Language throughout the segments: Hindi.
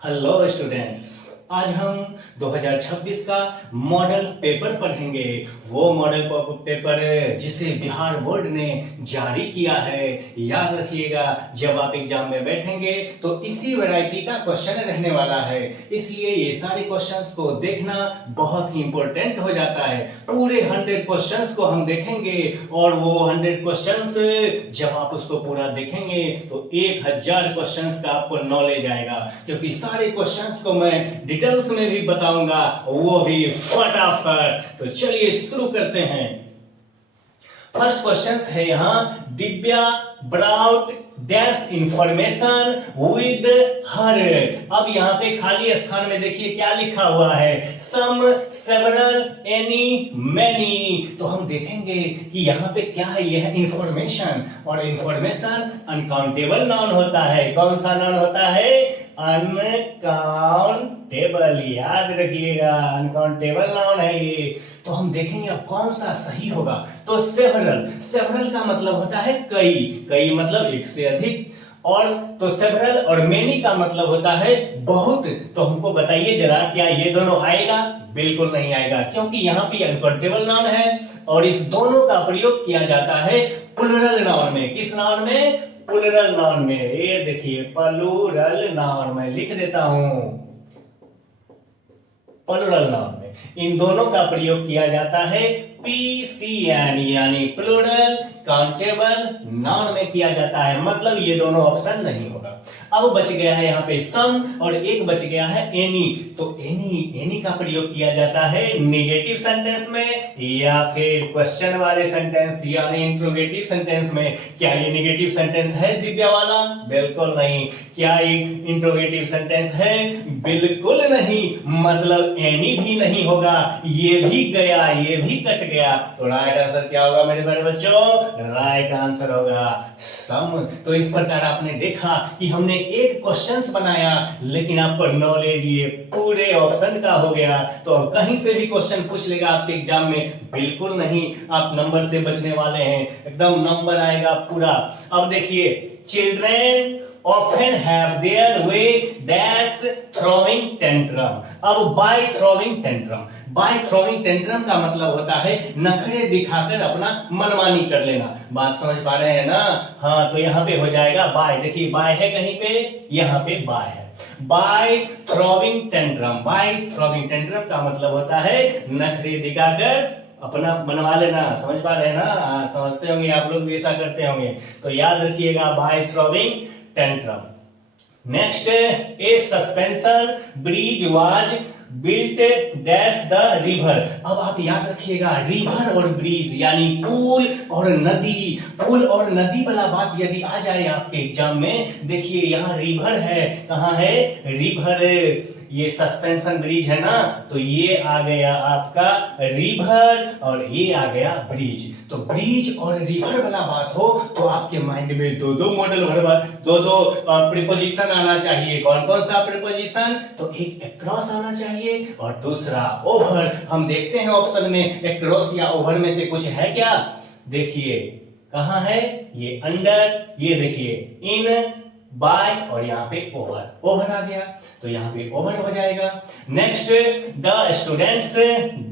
हेलो स्टूडेंट्स, आज हम 2026 का मॉडल पेपर पढ़ेंगे। वो मॉडल पेपर जिसे बिहार बोर्ड ने जारी किया है। याद रखिएगा, जब आप एग्जाम में बैठेंगे तो इसी वैरायटी का क्वेश्चन रहने वाला है, इसलिए ये सारे क्वेश्चंस को देखना बहुत ही इंपॉर्टेंट हो जाता है। पूरे 100 क्वेश्चंस को हम देखेंगे और वो 100 क्वेश्चंस जब आप उसको पूरा देखेंगे तो 1000 क्वेश्चंस का आपको नॉलेज आएगा, क्योंकि सारे क्वेश्चंस को मैं डिटेल्स में भी बताऊंगा, वो भी फटाफट। तो चलिए शुरू करते हैं। फर्स्ट क्वेश्चन है यहां, Divya brought dash information with her. अब यहां पे खाली स्थान में देखिए क्या लिखा हुआ है, सम, सेवरल, एनी, मैनी। तो हम देखेंगे कि यहां पे क्या है, यह इंफॉर्मेशन, और इंफॉर्मेशन अनकाउंटेबल नाउन होता है। कौन सा नाउन होता है? अनकाउंटेबल। याद रखिएगा, अनकाउंटेबल नाउन है ये। तो हम देखेंगे अब कौन सा सही होगा। तो सेवरल, सेवरल का मतलब होता है कई, कई मतलब एक से अधिक, और तो सेवरल और मेनी का मतलब होता है बहुत। तो हमको बताइए जरा, क्या ये दोनों आएगा? बिल्कुल नहीं आएगा, क्योंकि यहाँ पे अनकाउंटेबल नाउन है और इस दोनों का प्रयोग किया जाता है प्लूरल नाउन में। किस नाउन में? प्लूरल नाउन में। ये देखिए, प्लूरल नाउन में लिख देता हूं, प्लूरल नाउन में इन दोनों का प्रयोग किया जाता है पीसीएन, यानी प्लूरल काउंटेबल नाउन में किया जाता है। मतलब ये दोनों ऑप्शन नहीं होगा। अब बच गया है यहाँ पे सम और एक बच गया है एनी। तो एनी, एनी का प्रयोग किया जाता है नेगेटिव सेंटेंस में या फिर क्वेश्चन वाले सेंटेंस यानी इंट्रोगेटिव सेंटेंस में। क्या ये नेगेटिव सेंटेंस है दिव्या वाला? बिल्कुल नहीं। क्या ये इंट्रोगेटिव सेंटेंस है? बिल्कुल नहीं। मतलब एनी भी नहीं होगा, ये भी गया, ये भी कट गया। तो राइट आंसर क्या होगा मेरे प्यारे बच्चों? राइट आंसर होगा सम। तो इस प्रकार आपने देखा कि हमने एक क्वेश्चंस बनाया, लेकिन आपको नॉलेज ये पूरे ऑप्शन का हो गया। तो अब कहीं से भी क्वेश्चन पूछ लेगा आपके एग्जाम में, बिल्कुल नहीं आप नंबर से बचने वाले हैं, एकदम नंबर आएगा पूरा। अब देखिए, children often have their way dash throwing tantrum। अब by throwing tantrum, by throwing tantrum का मतलब होता है नखरे दिखाकर अपना मनमानी कर लेना। बात समझ पा रहे हैं ना? हाँ, तो यहाँ पे हो जाएगा by। देखिए by है कहीं पे, यहाँ पे by है। by throwing tantrum, by throwing tantrum का मतलब होता है नखरे दिखाकर अपना बनवा लेना। समझ पा रहे हैं ना? समझते होंगे आप लोग भी, ऐसा करते होंगे। तो याद रखिएगा, by throwing tantrum। Next, a suspension bridge was built dash the river। अब आप याद रखिएगा, रिवर और ब्रिज यानी पुल और नदी। पुल और नदी वाला बात यदि आ जाए आपके एग्जाम में, देखिए यहाँ रिवर है, कहाँ है? रिवर। ये सस्पेंशन ब्रिज है ना, तो ये आ गया आपका रिवर और ये आ गया ब्रिज। तो ब्रिज और रिवर वाला बात हो तो आपके माइंड में दो दो मॉडल दो प्रीपोजिशन आना चाहिए। कौन कौन सा प्रीपोजिशन? तो एक अक्रॉस आना चाहिए और दूसरा ओवर। हम देखते हैं ऑप्शन में अक्रॉस या ओवर में से कुछ है क्या? देखिए कहां है, ये अंडर, ये देखिए इन, बाय, और यहाँ पे ओवर, ओवर आ गया, तो यहाँ पे ओवर हो जाएगा। Next, the students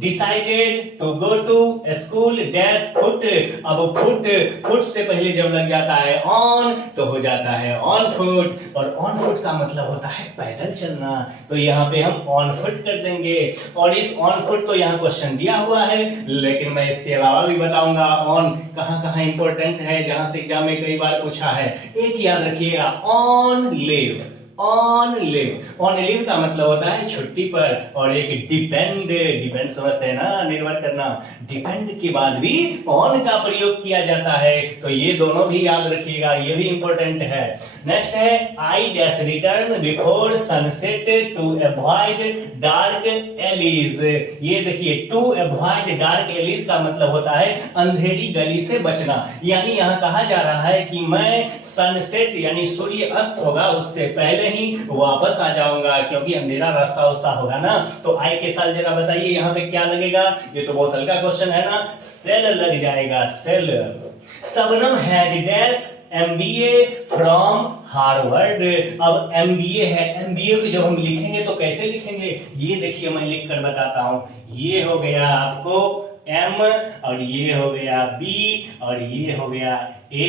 decided to go to school dash foot. अब फुट, फुट से पहले जब लग जाता है ऑन तो हो जाता है ऑन फुट, और ऑन फुट का मतलब होता है पैदल चलना। तो यहाँ पे हम ऑन फुट कर देंगे। और इस ऑन फुट तो यहाँ क्वेश्चन दिया हुआ है, लेकिन मैं इसके अलावा भी बताऊंगा ऑन कहाँ कहाँ इंपॉर्टेंट है, जहां से एग्जाम में कई बार पूछा है। एक याद रखिएगा, on live, on live. On live का मतलब होता है छुट्टी पर, और एक डिपेंड, डिपेंड समझते हैं ना, निर्भर करना। डिपेंड के बाद भी ऑन का प्रयोग किया जाता है, तो ये दोनों भी याद रखिएगा, ये भी इंपॉर्टेंट है। नेक्स्ट है, I dash return before sunset to avoid dark alleys. ये देखिए, टू अवॉइड डार्क एलीज का मतलब होता है अंधेरी गली से बचना। यानी यहाँ कहा जा रहा है कि मैं सनसेट यानी सूर्य अस्त होगा उससे पहले ही वापस आ जाऊंगा, क्योंकि अंधेरा रास्ता उस्ता होगा ना। तो आई के साथ जरा बताइए यहाँ पे क्या लगेगा? ये तो बहुत हल्का क्वेश्चन है ना, सेल लग जाएगा, shall. Shabnam has dash MBA from Harvard. अब MBA है, MBA को जब हम लिखेंगे तो कैसे लिखेंगे, ये देखिए मैं लिख कर बताता हूं। ये हो गया आपको M, और ये हो गया B, और ये हो गया A,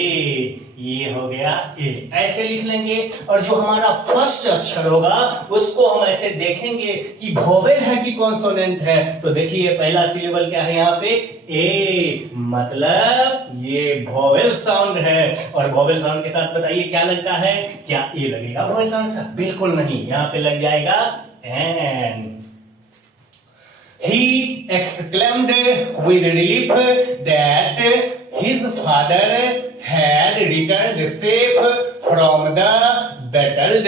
ये हो गया A, ऐसे लिख लेंगे। और जो हमारा फर्स्ट अक्षर होगा उसको हम ऐसे देखेंगे कि वोवेल है कि कॉन्सोनेंट है। तो देखिए पहला सिलेबल क्या है यहाँ पे A, मतलब ये वोवेल साउंड है। और वोवेल साउंड के साथ बताइए क्या लगता है, क्या A लगेगा वोवेल साउंड से? बिल्कुल नहीं, यहाँ पे लग जाएगा N। He exclaimed with relief that his father had returned safe from the battle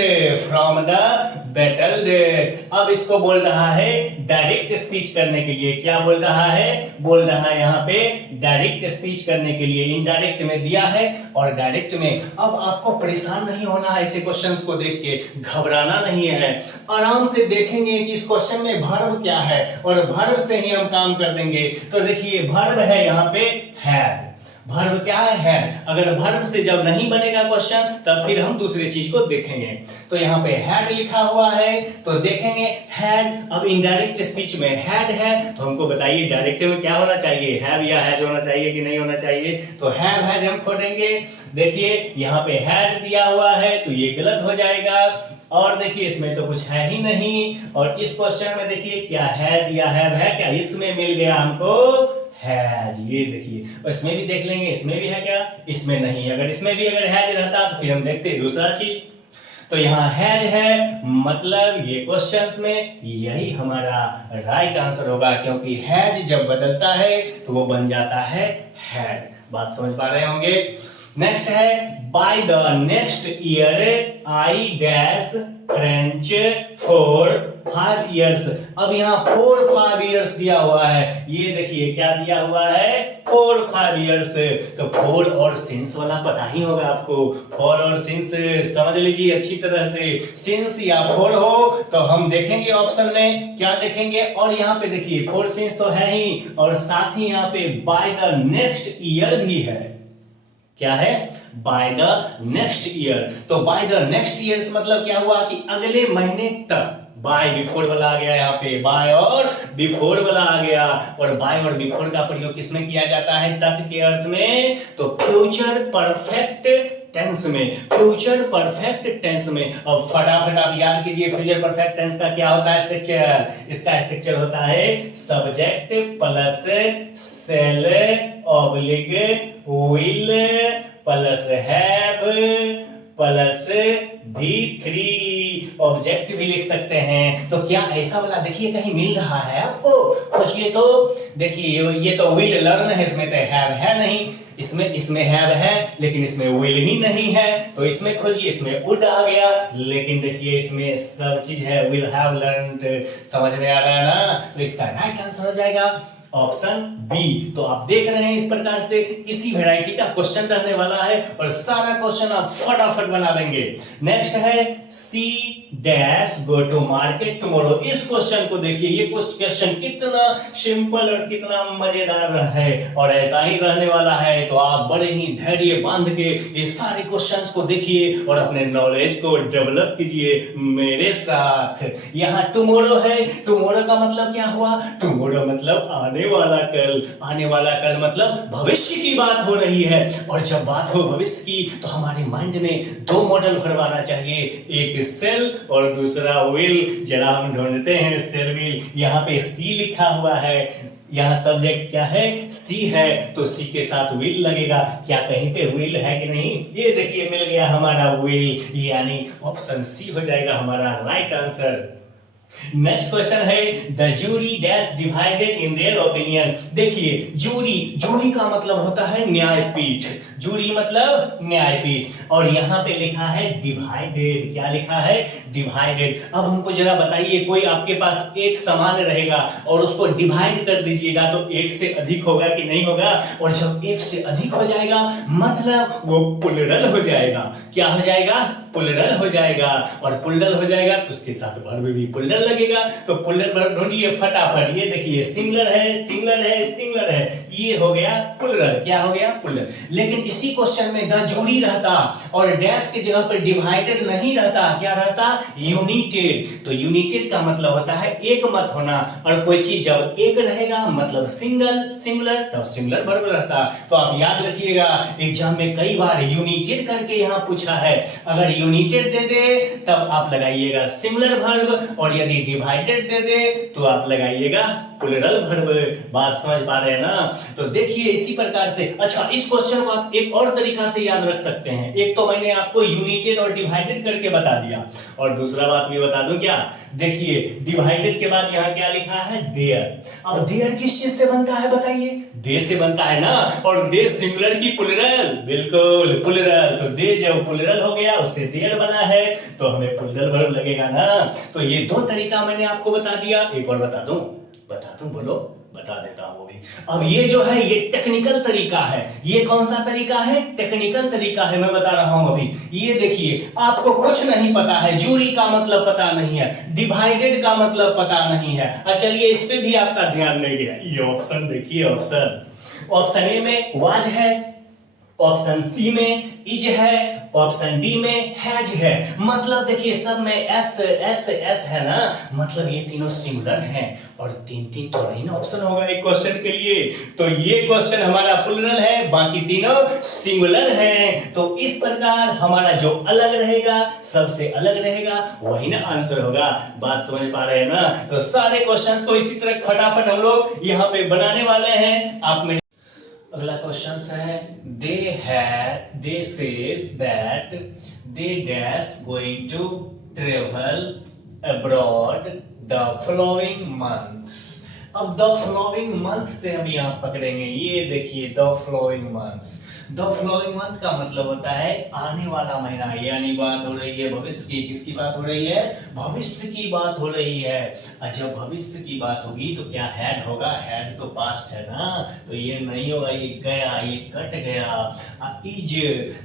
day। अब इसको बोल रहा है डायरेक्ट स्पीच करने के लिए। क्या बोल रहा है, बोल रहा है यहाँ पे डायरेक्ट स्पीच करने के लिए। इनडायरेक्ट में दिया है और डायरेक्ट में। अब आपको परेशान नहीं होना ऐसे क्वेश्चंस को देख के, घबराना नहीं है। आराम से देखेंगे कि इस क्वेश्चन में वर्ब क्या है और वर्ब से ही हम काम कर देंगे। तो देखिए वर्ब है यहाँ पे हैड। वर्ब क्या है, अगर वर्ब से जब नहीं बनेगा क्वेश्चन तब फिर हम दूसरी चीज को देखेंगे। तो यहाँ पे हैड लिखा हुआ है तो देखेंगे हैड। अब इनडायरेक्ट स्पीच में हैड है तो हमको बताइए डायरेक्ट में क्या होना चाहिए, हैव या हैज होना चाहिए कि नहीं होना चाहिए। तो हैव हैज हम खोलेंगे। देखिए यहाँ पे हैड दिया हुआ है तो ये गलत हो जाएगा। और देखिए इसमें तो कुछ है ही नहीं। और इस क्वेश्चन में देखिए क्या हैज या हैव है क्या, इसमें मिल गया हमको हैज। ये देखिए, और इसमें भी देख लेंगे इसमें भी है क्या, इसमें नहीं। अगर इसमें भी अगर हैज रहता तो फिर हम देखते दूसरा चीज। तो यहाँ हैज है, मतलब ये क्वेश्चंस में यही हमारा राइट आंसर होगा, क्योंकि हैज जब बदलता है तो वो बन जाता है हैड। बात समझ पा रहे होंगे। नेक्स्ट है by the next year I dash French for 5 years। अब यहाँ 4-5 years दिया हुआ है। ये देखिए क्या दिया हुआ है 4-5 years। तो 4 और सिंस वाला पता ही होगा आपको। 4 और सिंस समझ लीजिए अच्छी तरह से। सिंस या 4 हो तो हम देखेंगे ऑप्शन में क्या देखेंगे। और यहाँ पे देखिए 4 सिंस तो है ही, और साथ ही यहाँ पे बाय द नेक्स्ट ईयर भी है। क्या है, बाय द नेक्स्ट ईयर। तो बाय द नेक्स्ट ईयर मतलब क्या हुआ कि अगले महीने तक। बाय बिफोर वाला आ गया यहाँ पे, बाय और बिफोर वाला आ गया। और बाय और बिफोर का प्रयोग किसमें किया जाता है, तक के अर्थ में। तो फ्यूचर परफेक्ट टेंस में, फ्यूचर परफेक्ट टेंस में। अब फटाफट आप याद कीजिए फ्यूचर परफेक्ट टेंस का क्या होता है स्ट्रक्चर। इसका स्ट्रक्चर होता है subject plus shall oblique will plus have plus V3। Object भी लिख सकते हैं। तो क्या ऐसा वाला देखिए कहीं मिल रहा है आपको, खोजिए तो। देखिए ये तो विल लर्न है, इसमें तो हैव है नहीं। इसमें हैव है लेकिन इसमें विल ही नहीं है। तो इसमें खोजिए, इसमें वुड आ गया, लेकिन देखिए इसमें सब चीज है विल हैव लर्नड। समझ में आ रहा है ना। तो इसका राइट आंसर हो जाएगा ऑप्शन बी। तो आप देख रहे हैं इस प्रकार से इसी वैरायटी का क्वेश्चन रहने वाला है और सारा क्वेश्चन आप फटाफट बना देंगे। नेक्स्ट है she dash go to market tomorrow. इस क्वेश्चन को देखिए, ये क्वेश्चन कितना सिंपल और कितना मजेदार है और ऐसा ही रहने वाला है। तो आप बड़े ही धैर्य बांध के ये सारे क्वेश्चंस को देखिए और अपने नॉलेज को डेवलप कीजिए मेरे साथ। यहाँ टुमारो है, टुमारो का मतलब क्या हुआ, टुमारो मतलब आने वाला कल। आने वाला कल मतलब भविष्य की बात हो रही है। और जब बात हो भविष्य की तो हमारे माइंड में 2 मॉडल भरवाना चाहिए, एक सेल और दूसरा विल। जरा हम ढूंढते हैं सेल विल। यहाँ पे सी लिखा हुआ है, यहाँ सब्जेक्ट क्या है, सी है, तो सी के साथ विल लगेगा। क्या कहीं पे विल है कि नहीं, ये देखिए मिल गया हमारा विल, यानी ऑप्शन सी हो जाएगा हमारा राइट आंसर। नेक्स्ट क्वेश्चन है the jury dash divided in their opinion. देखिए जूरी का मतलब होता है न्यायपीठ। जूरी मतलब न्यायपीठ, और यहाँ पे लिखा है डिवाइडेड। क्या लिखा है, डिवाइडेड। अब हमको जरा बताइए, कोई आपके पास एक समान रहेगा और उसको डिवाइड कर दीजिएगा तो एक से अधिक होगा कि नहीं होगा। और जब एक से अधिक हो जाएगा मतलब वो प्लुरल हो जाएगा। क्या हो जाएगा, प्लुरल हो जाएगा। और प्लुरल हो जाएगा तो उसके साथ वर्ब भी प्लुरल लगेगा। तो प्लुरल वर्ब ढूंढिए फटाफट। ये देखिए सिंगुलर है, सिंगुलर है, सिंगुलर है, ये हो गया प्लुरल। क्या हो गया, प्लुरल। लेकिन इसी क्वेश्चन में द जोड़ी रहता और डैश के जगह पर डिवाइडेड नहीं रहता, क्या रहता, यूनिटेड। तो यूनिटेड का मतलब होता है एक मत होना, और कोई चीज जब एक रहेगा मतलब सिंगल, सिंगुलर, तब सिंगुलर वर्ब रहता। तो आप याद रखिएगा एग्जाम में कई बार यूनिटेड करके यहां पूछा है, अगर यूनिटेड दे दे तब आप लगाइएगा सिंगुलर वर्ब, और यदि डिवाइडेड दे दे तो आप लगाइएगा प्लूरल वर्ब। बात समझ पा रहे हैं ना? तो देखिए इसी प्रकार से, अच्छा इस क्वेश्चन को आप एक और तरीका से याद रख सकते हैं। एक तो मैंने आपको यूनिटेड और डिवाइडेड करके बता दिया, और दूसरा बात भी बता दूं क्या, देखिए डिवाइडेड के बाद यहाँ क्या लिखा है, देयर। अब देयर किस चीज से बनता है बताइए, दे से बनता है ना, और दे सिंगुलर की प्लूरल, बिल्कुल प्लूरल। तो दे जब प्लूरल हो गया उससे देयर बना है, तो हमें प्लूरल वर्ब लगेगा ना। तो ये दो तरीका मैंने आपको बता दिया, एक और बता दूं बोलो, बता देता हूं वो भी। अब ये जो है ये टेक्निकल तरीका है। ये कौन सा तरीका है, टेक्निकल तरीका है, मैं बता रहा हूं अभी। ये देखिए आपको कुछ नहीं पता है, जोड़ी का मतलब पता नहीं है, डिवाइडेड का मतलब पता नहीं है, चलिए इस पे भी आपका ध्यान नहीं गया। ये ऑप्शन देखिए, ऑप्शन ए में वाज है, ऑप्शन सी में इज है, ऑप्शन डी में हैज है। मतलब देखिए सब में एस एस एस है ना, मतलब ये तीनों सिंगुलर हैं, और तीन तीन थोड़ा ही ना ऑप्शन होगा एक क्वेश्चन के लिए। तो ये क्वेश्चन हमारा प्लूरल है, बाकी तीनों सिंगुलर हैं। तो इस प्रकार हमारा जो अलग रहेगा, सबसे अलग रहेगा, वही ना आंसर होगा। बात समझ पा रहे हैं ना? तो सारे क्वेश्चंस को इसी तरह फटाफट हम लोग यहाँ पे बनाने वाले हैं। आप में अगला क्वेश्चन है, they say that they dash going to travel abroad the following months. अब द फॉलोइंग मंथ से हम यहाँ पकड़ेंगे। ये देखिए the following months, the flowing month का मतलब होता है आने वाला महीना, यानी बात हो रही है भविष्य की। किसकी बात हो रही है, भविष्य की बात हो रही है। जब भविष्य की बात होगी तो क्या हैड होगा, हैड तो पास्ट है ना, तो ये नहीं होगा, ये गया, ये कट गया। इज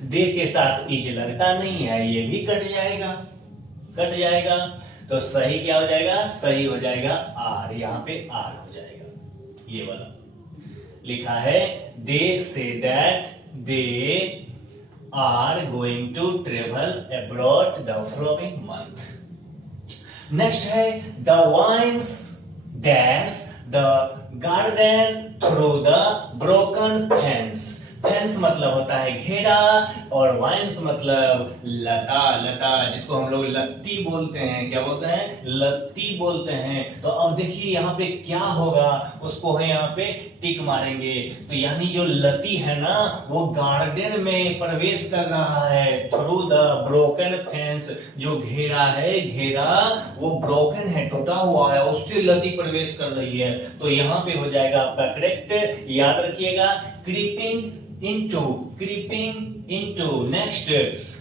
दे के साथ इज लगता नहीं है, ये भी कट जाएगा, कट जाएगा। तो सही क्या हो जाएगा, सही हो जाएगा आर, यहाँ पे आर हो जाएगा। ये वाला लिखा है they say that they are going to travel abroad the following month. Next है the winds dash the garden through the broken fence. Fence मतलब होता है घेरा, और वाइन्स मतलब लता, लता जिसको हम लोग लत्ती बोलते हैं। क्या बोलते हैं, लत्ती बोलते हैं। तो अब देखिए यहाँ पे क्या होगा, उसको है यहाँ पे टिक मारेंगे। तो यानी जो लती है ना वो गार्डन में प्रवेश कर रहा है थ्रू द ब्रोकन फेंस। जो घेरा है, घेरा वो ब्रोकन है, टूटा हुआ है, उससे लती प्रवेश कर रही है। तो यहाँ पे हो जाएगा आपका करेक्ट। याद रखिएगा creeping into next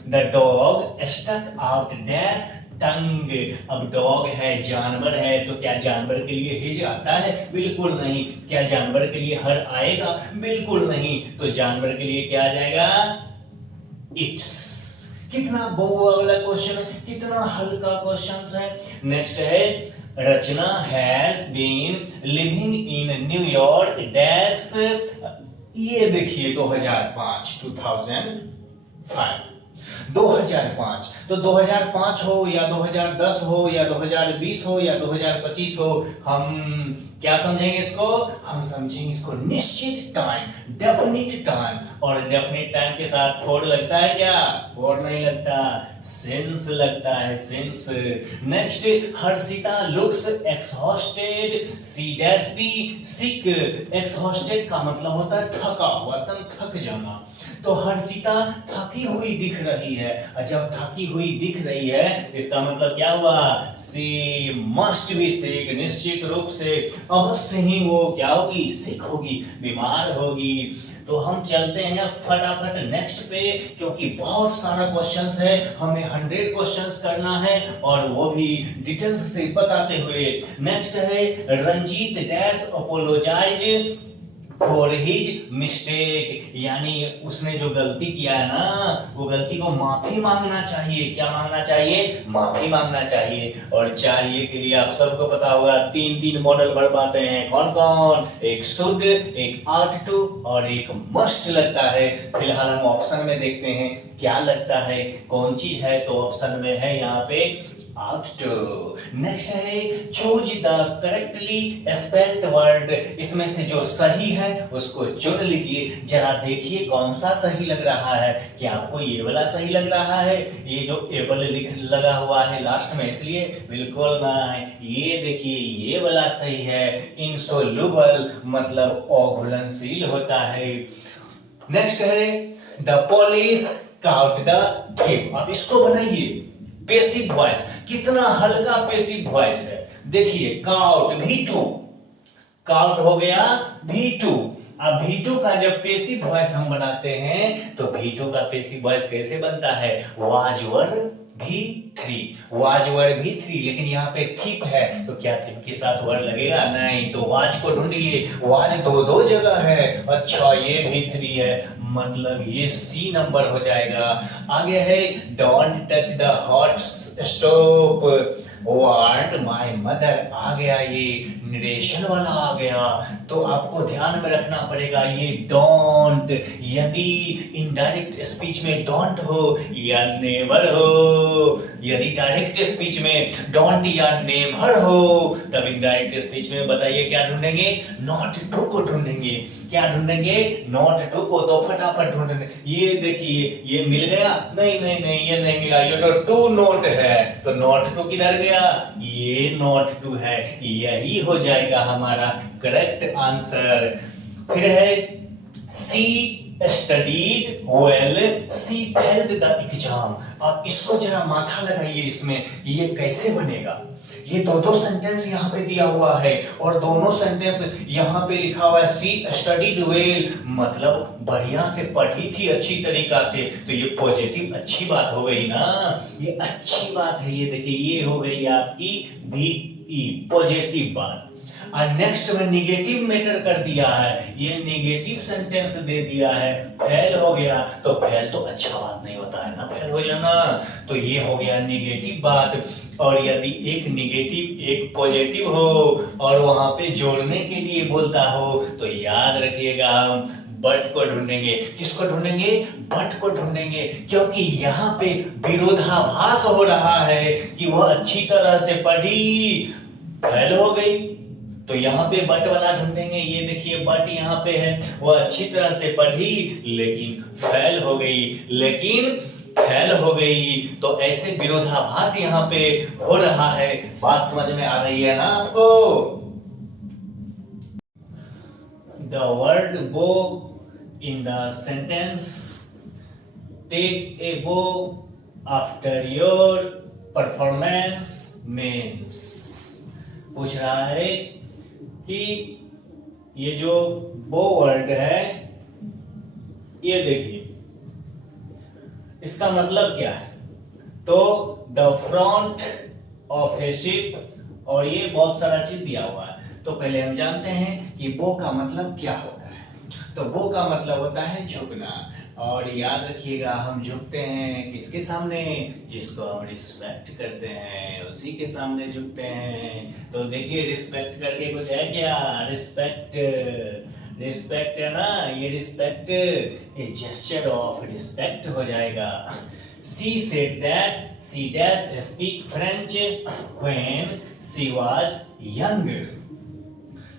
the dog stuck out dash टंग। अब डॉग है, जानवर है, तो क्या जानवर के लिए हिज आता है, बिल्कुल नहीं। क्या जानवर के लिए हर आएगा, बिल्कुल नहीं। तो जानवर के लिए क्या आ जाएगा, इट्स। कितना बहु वाला क्वेश्चन है, कितना हल्का क्वेश्चन है। नेक्स्ट है Rachna has been living in New York dash. ये देखिए 2005 2005। तो 2005 हो या 2010 हो या 2020 हो या 2025 हो, हम क्या समझेंगे इसको, हम समझेंगे इसको निश्चित टाइम, डेफिनिट टाइम। और डेफिनिट टाइम के साथ फोर लगता है क्या, फोर नहीं लगता, सिंस लगता है, since. Next Harshita looks exhausted, she dash be sick. Exhausted का मतलब होता है थका हुआ, तन थक जाना। तो हर्षिता थकी हुई दिख रही है। जब थकी हुई दिख रही है इसका मतलब क्या हुआ, सी मस्ट बी सिक, निश्चित रूप से अवश्य ही वो क्या होगी, सिक होगी, बीमार होगी। तो हम चलते हैं फटाफट नेक्स्ट पे, क्योंकि बहुत सारा क्वेश्चंस है, हमें 100 क्वेश्चंस करना है, और वो भी डिटेल्स से बताते हुए। नेक्स्ट है Ranjit dash apologize for his mistake, यानी उसने जो गलती किया है ना, वो गलती को माफी मांगना चाहिए। क्या मांगना चाहिए? माफी मांगना चाहिए। और चाहिए के लिए आप सबको पता होगा तीन तीन मॉडल वर्ब पाते हैं। कौन कौन? एक शुड, एक आउट टू और एक मस्ट लगता है। फिलहाल हम ऑप्शन में देखते हैं क्या लगता है, कौन चीज है। तो ऑप्शन में है यहाँ पे ought to। नेक्स्ट है choose the correctly spelled word, इसमें से जो सही है उसको चुन लीजिए। जरा देखिए कौन सा सही लग रहा है। क्या आपको ये वाला सही लग रहा है? ये जो एबल लिख लगा हुआ है लास्ट में, इसलिए बिल्कुल ना। ये देखिए ये वाला सही है। इंसोल्यूबल मतलब अघुलनशील होता है। नेक्स्ट है द पुलिस काउट द थिप। अब इसको बनाइए पेसिव वॉइस। कितना हल्का पेसिव वॉइस है, देखिए काउट V2, काउट हो गया V2। अब V2 का जब पेसिव वॉइस हम बनाते हैं तो V2 का पेसिव वॉइस कैसे बनता है? Was were V3, was were V3। लेकिन यहाँ पे थिप है तो क्या थिप के साथ वर लगेगा? नहीं। तो वाज को ढूंढिए, वाज दो जगह है। अच्छा ये V3 है, मतलब ये C नंबर हो जाएगा। आगे है don't touch the hot stove want my mother. आ गया, ये निरेशन वाला आ गया। तो आपको ध्यान में रखना पड़ेगा ये डोंट, यदि इनडायरेक्ट स्पीच में डोंट हो या नेवर हो, यदि डायरेक्ट स्पीच में डोंट या नेवर हो, तब इनडायरेक्ट स्पीच में बताइए क्या ढूंढेंगे? नॉट टू को ढूंढेंगे। क्या ढूंढेंगे? नॉट टू को। तो फटाफट ढूंढेंगे। ये देखिए ये मिल गया? नहीं नहीं नहीं ये नहीं मिला, ये तो टू नोट है। तो नॉट टू किधर गया? ये नॉट टू है। यही हो जाएगा हमारा करेक्ट आंसर। फिर है she studied well she failed the exam. अब इसको जरा माथा लगाइए इसमें, ये कैसे बनेगा? ये दो सेंटेंस यहाँ पे दिया हुआ है और दोनों सेंटेंस यहाँ पे लिखा हुआ है सी स्टडीड वेल, मतलब बढ़िया से पढ़ी थी अच्छी तरीका से। तो ये पॉजिटिव अच्छी बात हो गई ना, ये अच्छी बात है। ये देखिए ये हो गई आपकी VE पॉजिटिव बात। और नेक्स्ट में निगेटिव मैटर कर दिया है, ये निगेटिव सेंटेंस दे दिया है, फेल हो गया। तो फेल तो अच्छा बात नहीं होता है ना, फेल हो जाना। तो ये हो गया निगेटिव बात। और यदि एक निगेटिव एक पॉजिटिव हो और वहां पे जोड़ने के लिए बोलता हो तो याद रखिएगा हम बट को ढूंढेंगे। किसको ढूंढेंगे? बट को ढूंढेंगे, क्योंकि यहाँ पे विरोधाभास हो रहा है कि वह अच्छी तरह से पढ़ी, फेल हो गई। तो यहाँ पे बट वाला ढूंढेंगे। ये देखिए बट यहाँ पे है, वो अच्छी तरह से पढ़ी लेकिन फेल हो गई, लेकिन फेल हो गई। तो ऐसे विरोधाभास यहाँ पे हो रहा है। बात समझ में आ रही है ना आपको? The word bow in the sentence, take a bow after your performance means। पूछ रहा है कि ये जो बो वर्ड है, ये देखिए इसका मतलब क्या है? तो the front of A ship, और ये बहुत सारा चीज दिया हुआ है। तो पहले हम जानते हैं कि बो का मतलब क्या होता है। तो बो का मतलब होता है झुकना। और याद रखिएगा हम झुकते हैं किसके सामने? जिसको हम रिस्पेक्ट करते हैं उसी के सामने झुकते हैं। तो देखिए रिस्पेक्ट करके कुछ है क्या? रिस्पेक्ट, रिस्पेक्ट है ना, ये respect a gesture of respect हो जाएगा। She said that she does speak French when she was young।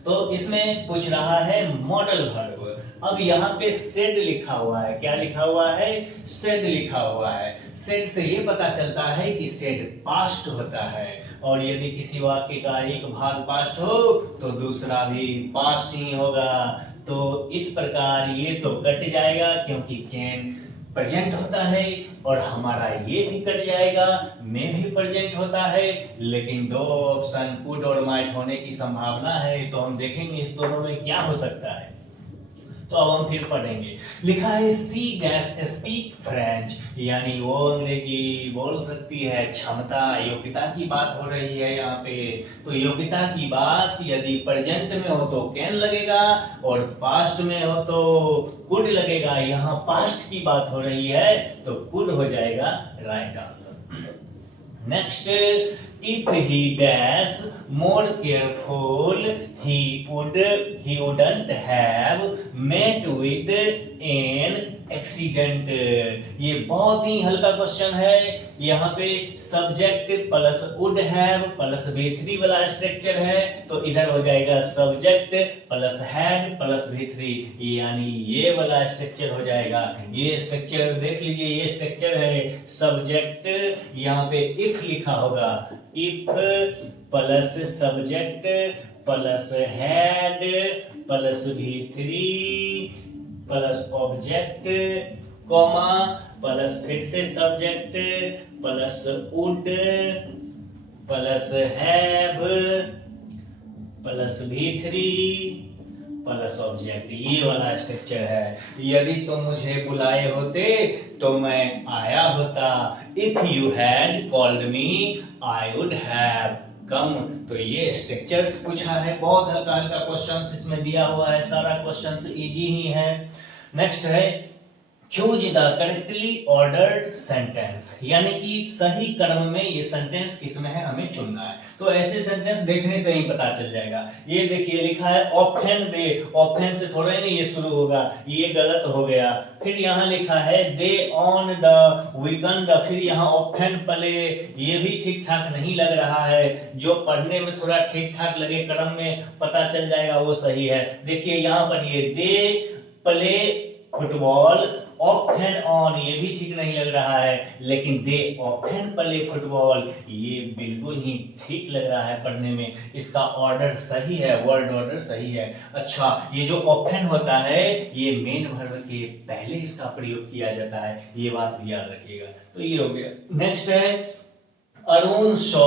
तो इसमें पूछ रहा है मॉडल वर्ब। अब यहाँ पे सेड लिखा हुआ है। क्या लिखा हुआ है? सेड लिखा हुआ है। सेड से ये पता चलता है कि सेड पास्ट होता है, और यदि किसी वाक्य का एक भाग पास्ट हो तो दूसरा भी पास्ट ही होगा। तो इस प्रकार ये तो कट जाएगा क्योंकि कैन प्रेजेंट होता है, और हमारा ये भी कट जाएगा, में भी प्रेजेंट होता है। लेकिन दो ऑप्शन कुड और माइट होने की संभावना है। तो हम देखेंगे इस दोनों में क्या हो सकता है। तो अब हम फिर पढ़ेंगे। लिखा है सी डैश स्पीक फ्रेंच, यानी वो अंग्रेजी बोल सकती है। क्षमता, योग्यता की बात हो रही है यहाँ पे। तो योग्यता की बात यदि प्रेजेंट में हो तो कैन लगेगा, और पास्ट में हो तो कुड लगेगा। यहाँ पास्ट की बात हो रही है तो कुड हो जाएगा right answer. Next, if he dash more careful, he wouldn't have met with an accident. ये बहुत ही हल्का क्वेश्चन है। यहाँ पे subject plus would have plus V3 वाला स्ट्रक्चर है, तो इधर हो जाएगा subject plus had plus V3, यानी ये वाला स्ट्रक्चर हो जाएगा। ये स्ट्रक्चर देख लीजिए, ये स्ट्रक्चर है सब्जेक्ट, यहाँ पे इफ लिखा होगा, if plus subject plus had plus V3 plus object comma plus फिर से subject plus would plus have plus V3 plus object, ये वाला स्ट्रक्चर है। यदि तुम मुझे बुलाए होते तो मैं आया होता। If you had called me I would have come. तो ये स्ट्रक्चर्स पूछा है, बहुत हल्का हल्का क्वेश्चंस इसमें दिया हुआ है, सारा क्वेश्चंस इजी ही है। नेक्स्ट है choose the correctly ordered sentence, यानी कि सही क्रम में ये सेंटेंस किसमें है हमें चुनना है। तो ऐसे सेंटेंस देखने से ही पता चल जाएगा। ये देखिए लिखा है ऑफेन दे, ऑफेन से थोड़ा ही नहीं ये शुरू होगा, ये गलत हो गया। फिर यहाँ लिखा है दे ऑन द वीकेंड, फिर यहाँ ऑफेन प्ले, ये भी ठीक ठाक नहीं लग रहा है। जो पढ़ने में थोड़ा ठीक ठाक लगे, क्रम में पता चल जाएगा वो सही है। देखिए यहाँ पर ये they play football often on, ये भी ठीक नहीं लग रहा है। लेकिन दे ऑफेन प्ले फुटबॉल, ये बिल्कुल ही ठीक लग रहा है पढ़ने में। इसका ऑर्डर सही है, वर्ड ऑर्डर सही है। अच्छा, ये जो ऑफेन होता है ये मेन वर्ब के पहले इसका प्रयोग किया जाता है, ये बात भी याद रखिएगा। तो ये हो गया। नेक्स्ट है Arun saw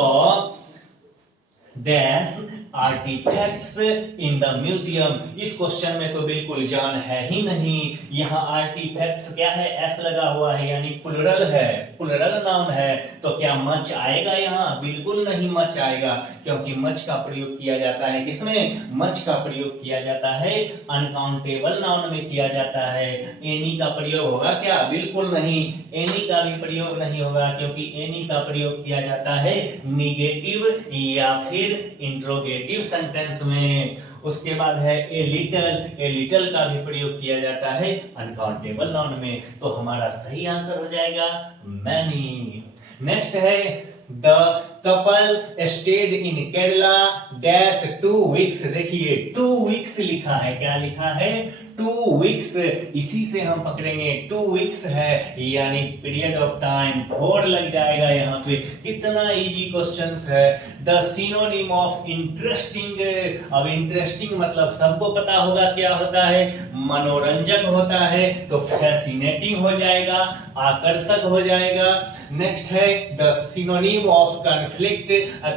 dash artifacts in the museum. इस क्वेश्चन में तो बिल्कुल जान है ही नहीं। यहाँ आर्टिफैक्ट्स क्या है, एस लगा हुआ है, यानी प्लुरल है, प्लुरल नाउन है। तो क्या मच आएगा यहाँ? बिल्कुल नहीं मच आएगा, क्योंकि मच का प्रयोग किया जाता है किसमें? मच का प्रयोग किया जाता है अनकाउंटेबल नाउन में किया जाता है। एनी का प्रयोग होगा क्या? बिल्कुल नहीं, एनी का भी प्रयोग नहीं होगा, क्योंकि एनी का प्रयोग किया जाता है निगेटिव या फिर इंट्रोगेटिव सेंटेंस में। उसके बाद है ए लिटल का भी प्रयोग किया जाता है अनकाउंटेबल नाउन में। तो हमारा सही आंसर हो जाएगा मैनी। नेक्स्ट है the couple stayed in Kerala dash 2 weeks. देखिए 2 वीक्स लिखा है, क्या लिखा है? 2 वीक्स, इसी से हम पकड़ेंगे 2 वीक्स है, यानी पीरियड ऑफ टाइम 4 लग जाएगा यहाँ पे। कितना इजी क्वेश्चंस है। द सिनोनिम ऑफ इंटरेस्टिंग, अब इंटरेस्टिंग मतलब सबको पता होगा क्या होता है? मनोरंजक होता है, तो फैसिनेटिंग हो जाएगा, आकर्षक हो जाएगा। नेक्स्ट है the synonym of conflict.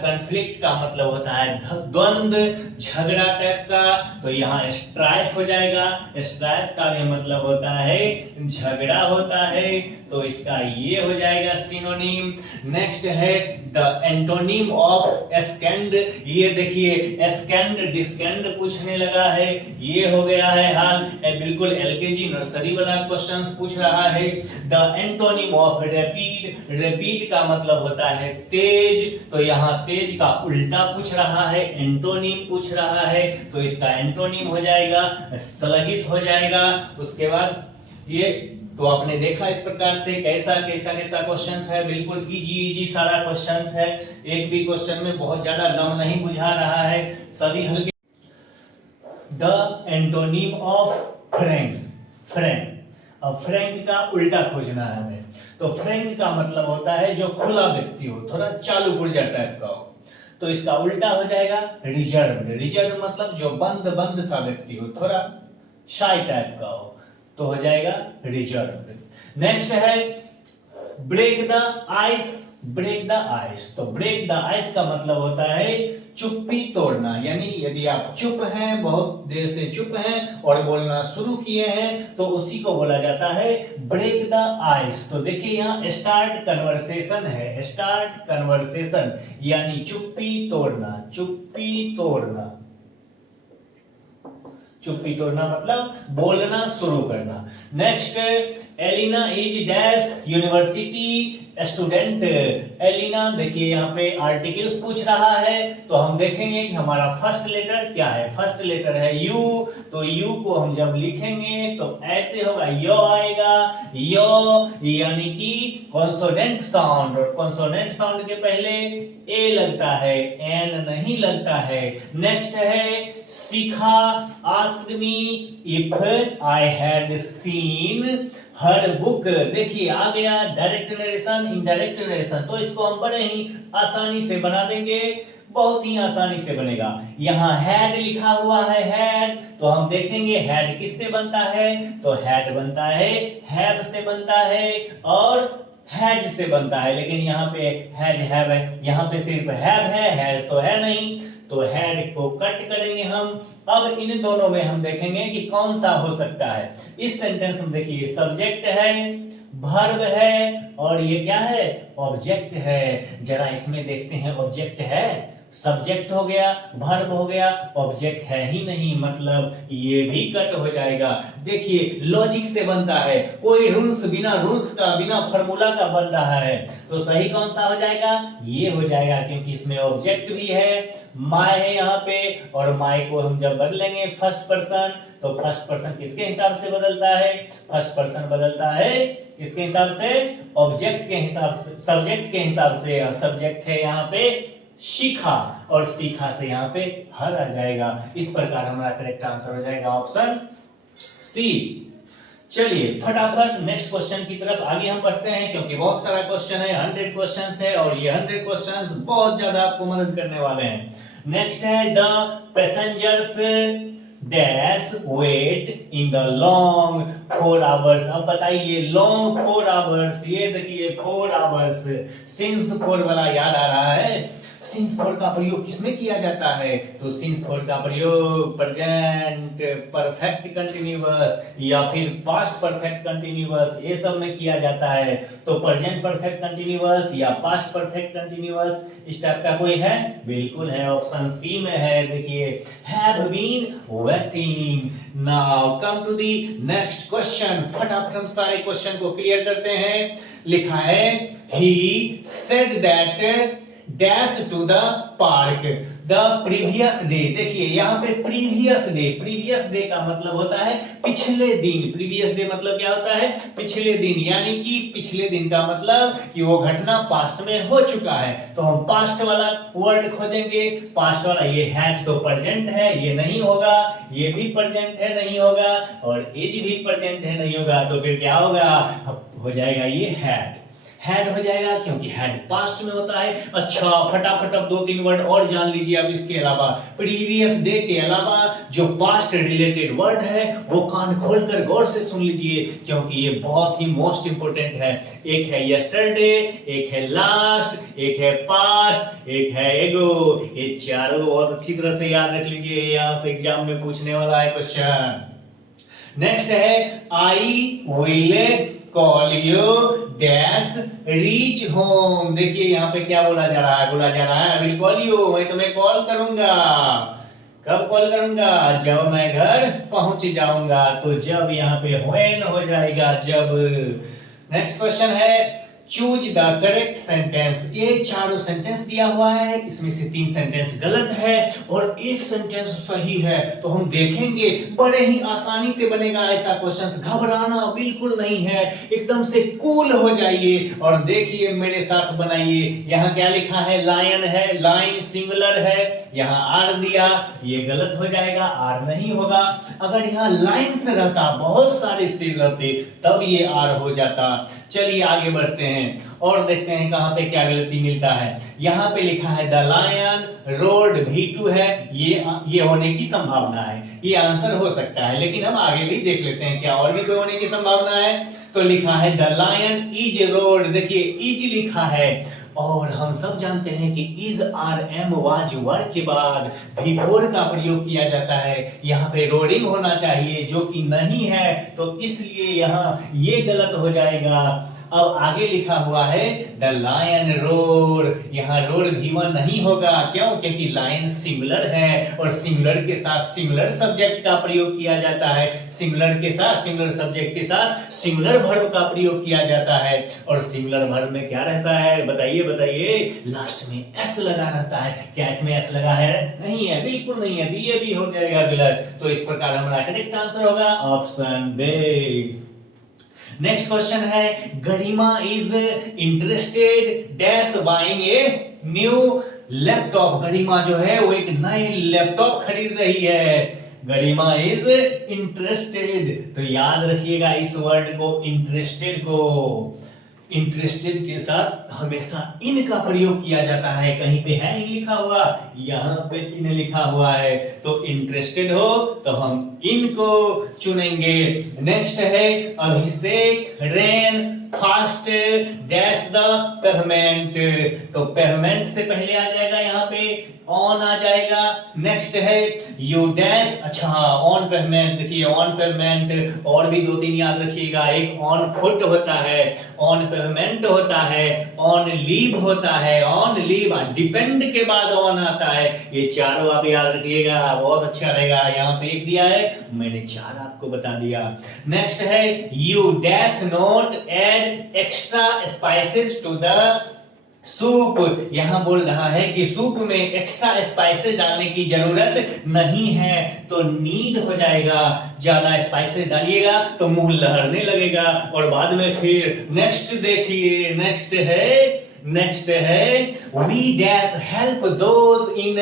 Conflict का मतलब होता है द्वंद्व, झगड़ा टाइप का, तो यहाँ स्ट्राइफ हो जाएगा। स्ट्राइफ का भी मतलब होता है झगड़ा होता है, तो इसका ये हो जाएगा सिनोनिम। नेक्स्ट है द एंटोनिम ऑफ एस्केंड। ये देखिए एस्केंड डिस्केंड पूछने लगा है, ये हो गया है हाल, बिल्कुल एलकेजी नर्सरी वाला क्वेश्चंस पूछ रहा है। The antonym of rapid, rapid का मतलब होता है तेज, तो यहाँ तेज का उल्टा पूछ रहा है, एंटोनिम पूछ रहा है, तो इसका एंटोनिम हो जाएगा स्लगिश हो जाएगा। उसके बाद ये तो आपने देखा इस प्रकार से कैसा क्वेश्चंस है, बिल्कुल इजी सारा क्वेश्चंस है। एक भी क्वेश्चन में बहुत ज्यादा दम नहीं बुझा रहा है, सभी हल्के। The antonym of Frank, Frank, अब फ्रैंक का उल्टा खोजना है हमें। तो फ्रैंक का मतलब होता है जो खुला व्यक्ति हो, थोड़ा चालू पुर्जा टाइप का हो, तो इसका उल्टा हो जाएगा रिजर्व। रिजर्व मतलब जो बंद सा व्यक्ति हो, थोड़ा शाय टाइप का हो, तो हो जाएगा रिजर्व। नेक्स्ट है break the ice, break the ice, तो ब्रेक द आइस का मतलब होता है चुप्पी तोड़ना, यानी यदि आप चुप हैं, बहुत देर से चुप हैं और बोलना शुरू किए हैं तो उसी को बोला जाता है ब्रेक द आइस। तो देखिए यहाँ स्टार्ट कन्वर्सेशन है, स्टार्ट कन्वर्सेशन यानी चुप्पी तोड़ना, चुप्पी तोड़ना, चुप्पी तोड़ना मतलब बोलना शुरू करना। Next, Elina is dash university student. Elina, देखिए यहाँ पे आर्टिकल्स पूछ रहा है तो हम देखेंगे कि हमारा फर्स्ट लेटर क्या है। फर्स्ट लेटर है यू, तो यू को हम जब लिखेंगे तो ऐसे होगा, यो आएगा, यो यानी कि कॉन्सोनेंट साउंड, और कॉन्सोनेंट साउंड के पहले ए लगता है, एन नहीं लगता है। नेक्स्ट है Shikha asked me if I had seen her book. देखिए आ गया डायरेक्ट नरेशन, इनडायरेक्ट नरेशन, तो इसको हम बड़े ही आसानी से बना देंगे, बहुत ही आसानी से बनेगा। यहाँ हैड लिखा हुआ है, हैड, तो हम देखेंगे हैड किससे बनता है, तो हैड बनता है हैव से बनता है और हैज से बनता है, लेकिन यहाँ पे हैज हैव है, यहाँ पे सिर्फ हैव है, हैज तो है नहीं, तो हैड को कट करेंगे हम। अब इन दोनों में हम देखेंगे कि कौन सा हो सकता है। इस सेंटेंस में देखिए सब्जेक्ट है, वर्ब है और ये क्या है, ऑब्जेक्ट है। जरा इसमें देखते हैं, ऑब्जेक्ट है, सब्जेक्ट हो गया, वर्ब हो गया, ऑब्जेक्ट है ही नहीं, मतलब ये भी कट हो जाएगा। देखिए लॉजिक से बनता है, कोई रूल्स, बिना रूल्स का, बिना फार्मूला का बन रहा है, तो सही कौन सा हो जाएगा, ये हो जाएगा, क्योंकि इसमें ऑब्जेक्ट भी है, माय है यहाँ पे, और माय को हम जब बदलेंगे फर्स्ट पर्सन, तो फर्स्ट पर्सन किसके हिसाब से बदलता है, फर्स्ट पर्सन बदलता है किसके हिसाब से, ऑब्जेक्ट के हिसाब से, सब्जेक्ट के हिसाब से, और सब्जेक्ट है यहाँ पे शिखा, और शिखा से यहाँ पे हर आ जाएगा। इस प्रकार हमारा करेक्ट आंसर हो जाएगा ऑप्शन सी। चलिए फटाफट नेक्स्ट क्वेश्चन की तरफ आगे हम बढ़ते हैं, क्योंकि बहुत सारा क्वेश्चन है, 100 क्वेश्चंस है और ये 100 क्वेश्चंस बहुत ज्यादा आपको मदद करने वाले हैं। नेक्स्ट है the passengers dash wait in the long 4 hours. अब बताइए लॉन्ग 4 आवर्स, ये देखिए 4 आवर्स, सिंस 4 वाला याद आ रहा है। सिंस 4 का प्रयोग किसमें किया जाता है, तो सिंस 4 का प्रयोग प्रेजेंट परफेक्ट कंटिन्यूअस या फिर पास्ट परफेक्ट कंटिन्यूअस, ये सब में किया जाता है। तो प्रेजेंट परफेक्ट कंटिन्यूअस या पास्ट परफेक्ट कंटिन्यूअस इस टाइप का कोई है, बिल्कुल है, ऑप्शन सी में है। देखिए have been waiting. Now come to the next question, फटाफट हम सारे क्वेश्चन को क्लियर करते हैं। लिखा है he said that dash to the park the previous day. देखिए यहाँ पे प्रीवियस डे, प्रीवियस डे का मतलब होता है पिछले दिन, प्रीवियस डे मतलब क्या होता है, पिछले दिन, यानी कि पिछले दिन का मतलब कि वो घटना पास्ट में हो चुका है, तो हम पास्ट वाला वर्ड खोजेंगे। पास्ट वाला ये हैज तो प्रेजेंट है, ये नहीं होगा, ये भी प्रेजेंट है, नहीं होगा, और इज भी प्रेजेंट है, नहीं होगा, तो फिर क्या होगा, हो जाएगा ये हैड, हैड हो जाएगा, क्योंकि हैड पास्ट में होता है। अच्छा फटाफट अब 2-3 वर्ड और जान लीजिए। अब इसके अलावा प्रीवियस डे के अलावा जो पास्ट रिलेटेड वर्ड है वो कान खोलकर गौर से सुन लीजिए, क्योंकि ये बहुत ही मोस्ट इंपोर्टेंट है। एक है यस्टरडे, एक है लास्ट, एक है पास्ट, एक है एगो। ये चारों बहुत अच्छी तरह से याद रख लीजिए, यहां से एग्जाम में पूछने वाला है क्वेश्चन। नेक्स्ट है I will call you dash reach home. देखिए यहाँ पे क्या बोला जा रहा है, बोला जा रहा है आई विल कॉल यू, मैं तुम्हें कॉल करूंगा। कब कॉल करूंगा, जब मैं घर पहुंच जाऊंगा, तो जब यहाँ पे व्हेन हो जाएगा, जब। नेक्स्ट क्वेश्चन है चूज द करेक्ट सेंटेंस। ये चारों सेंटेंस दिया हुआ है, इसमें से 3 सेंटेंस गलत है और 1 सेंटेंस सही है, तो हम देखेंगे बड़े ही आसानी से बनेगा ऐसा क्वेश्चन। घबराना बिल्कुल नहीं है, एकदम से कूल हो जाइए और देखिए मेरे साथ बनाइए। यहाँ क्या लिखा है, लायन है, लाइन सिंगुलर है, यहाँ आर दिया, ये गलत हो जाएगा, आर नहीं होगा। अगर यहाँ लाइन्स रहता, बहुत सारे सिर रहते, तब ये आर हो जाता। चलिए आगे बढ़ते हैं और देखते हैं कहां पे क्या गलती मिलता है। यहां पे लिखा है द लायन रोड V2 है, ये होने की संभावना है, ये आंसर हो सकता है, लेकिन हम आगे भी देख लेते हैं क्या और भी कोई होने की संभावना है। तो लिखा है द लायन इज रोड, देखिए इज लिखा है और हम सब जानते हैं कि is are am was word के बाद बिफोर का प्रयोग किया जाता है। यहाँ पे रोडिंग होना चाहिए जो कि नहीं है, तो इसलिए यहाँ ये गलत हो जाएगा। अब आगे लिखा हुआ है द लायन रोड, यहाँ रोड V1 नहीं होगा, क्यों? क्योंकि लायन सिंगुलर है और सिंगुलर के साथ सिंगुलर सब्जेक्ट का प्रयोग किया जाता है, सिंगुलर के साथ सिंगुलर सब्जेक्ट के साथ सिंगुलर वर्ब का प्रयोग किया जाता है। और सिंगुलर वर्ब में क्या रहता है बताइए बताइए, लास्ट में एस लगा रहता है। क्या इसमें एस लगा है? नहीं है, बिल्कुल नहीं है, ये भी हो जाएगा गलत। तो इस प्रकार हमारा करेक्ट आंसर होगा ऑप्शन बी। नेक्स्ट क्वेश्चन है Garima is interested dash buying a new laptop. Garima जो है वो एक नए लैपटॉप खरीद रही है। गरिमा इज इंटरेस्टेड, तो याद रखिएगा इस वर्ड को, इंटरेस्टेड को। इंटरेस्टेड के साथ हमेशा इन का प्रयोग किया जाता है। कहीं पे है इन लिखा हुआ, यहाँ पे इन लिखा हुआ है, तो इंटरेस्टेड हो तो हम इनको चुनेंगे। नेक्स्ट है Abhishek ran fast dash the pavement, तो पेवमेंट से पहले आ जाएगा यहाँ पे ऑन आ जाएगा। नेक्स्ट है यू डैश, अच्छा ऑन पेवमेंट, देखिए ऑन पेवमेंट और भी दो तीन याद रखिएगा, एक ऑन फुट होता है, ऑन पेवमेंट होता है, ऑन लीव होता है, ऑन लीव डिपेंड के बाद ऑन आता है। ये चारों आप याद रखिएगा, बहुत अच्छा रहेगा। यहाँ पे एक दिया है, मैंने चार आपको बता दिया। नेक्स्ट है you dash not add extra spices to the soup, यहां बोल रहा है कि सूप में एक्स्ट्रा स्पाइसेस डालने की जरूरत नहीं है, तो नीड हो जाएगा। ज्यादा स्पाइसेस डालिएगा तो मुंह लहरने लगेगा और बाद में फिर नेक्स्ट देखिए, नेक्स्ट है we dash help those in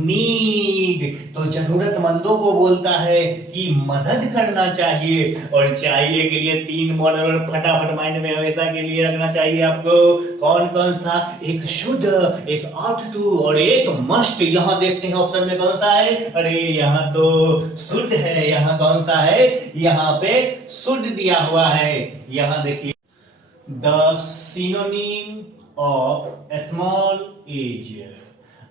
need, तो जरूरतमंदों को बोलता है कि मदद करना चाहिए। और चाहिए के लिए तीन मॉडल फटाफट माइंड में हमेशा के लिए रखना चाहिए आपको। कौन कौन सा? एक शुड, एक ऑट टू और एक मस्ट। यहाँ देखते हैं ऑप्शन में कौन सा है, अरे यहाँ तो शुड है, यहाँ कौन सा है, यहाँ पे शुड दिया हुआ है। यहाँ देखिए the synonym of small is,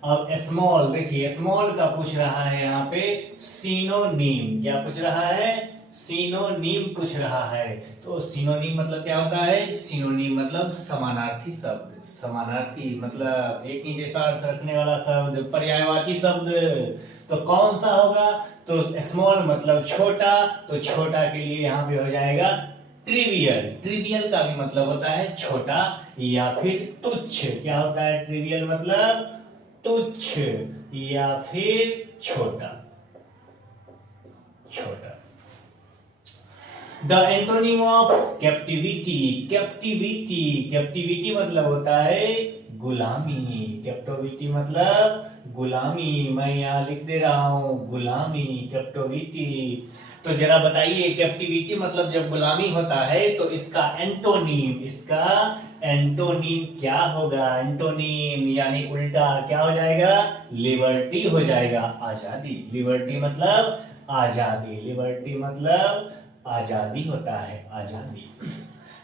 अब स्मॉल देखिए, स्मॉल का पूछ रहा है यहाँ पे सिनोनिम, क्या पूछ रहा है? सिनोनिम पूछ रहा है। तो सिनोनिम मतलब क्या होता है? सिनोनिम मतलब समानार्थी शब्द, समानार्थी मतलब एक ही जैसा अर्थ रखने वाला शब्द, पर्यायवाची शब्द। तो कौन सा होगा? तो स्मॉल मतलब छोटा, तो छोटा के लिए यहाँ पे हो जाएगा ट्रिवियल। ट्रिवियल का भी मतलब होता है छोटा या फिर तुच्छ। क्या होता है ट्रिवियल मतलब? तुच्छ या फिर छोटा, छोटा। The antonym of captivity, captivity, captivity मतलब होता है गुलामी। कैप्टिविटी मतलब गुलामी, मैं यहाँ लिख दे रहा हूं गुलामी, कैप्टिविटी। तो जरा बताइए कैप्टिविटी मतलब जब गुलामी होता है तो इसका एंटोनीम, इसका एंटोनीम क्या होगा? एंटोनीम यानी उल्टा क्या हो जाएगा? लिबर्टी हो जाएगा, आजादी। लिबर्टी मतलब आजादी, लिबर्टी मतलब आजादी होता है, आजादी।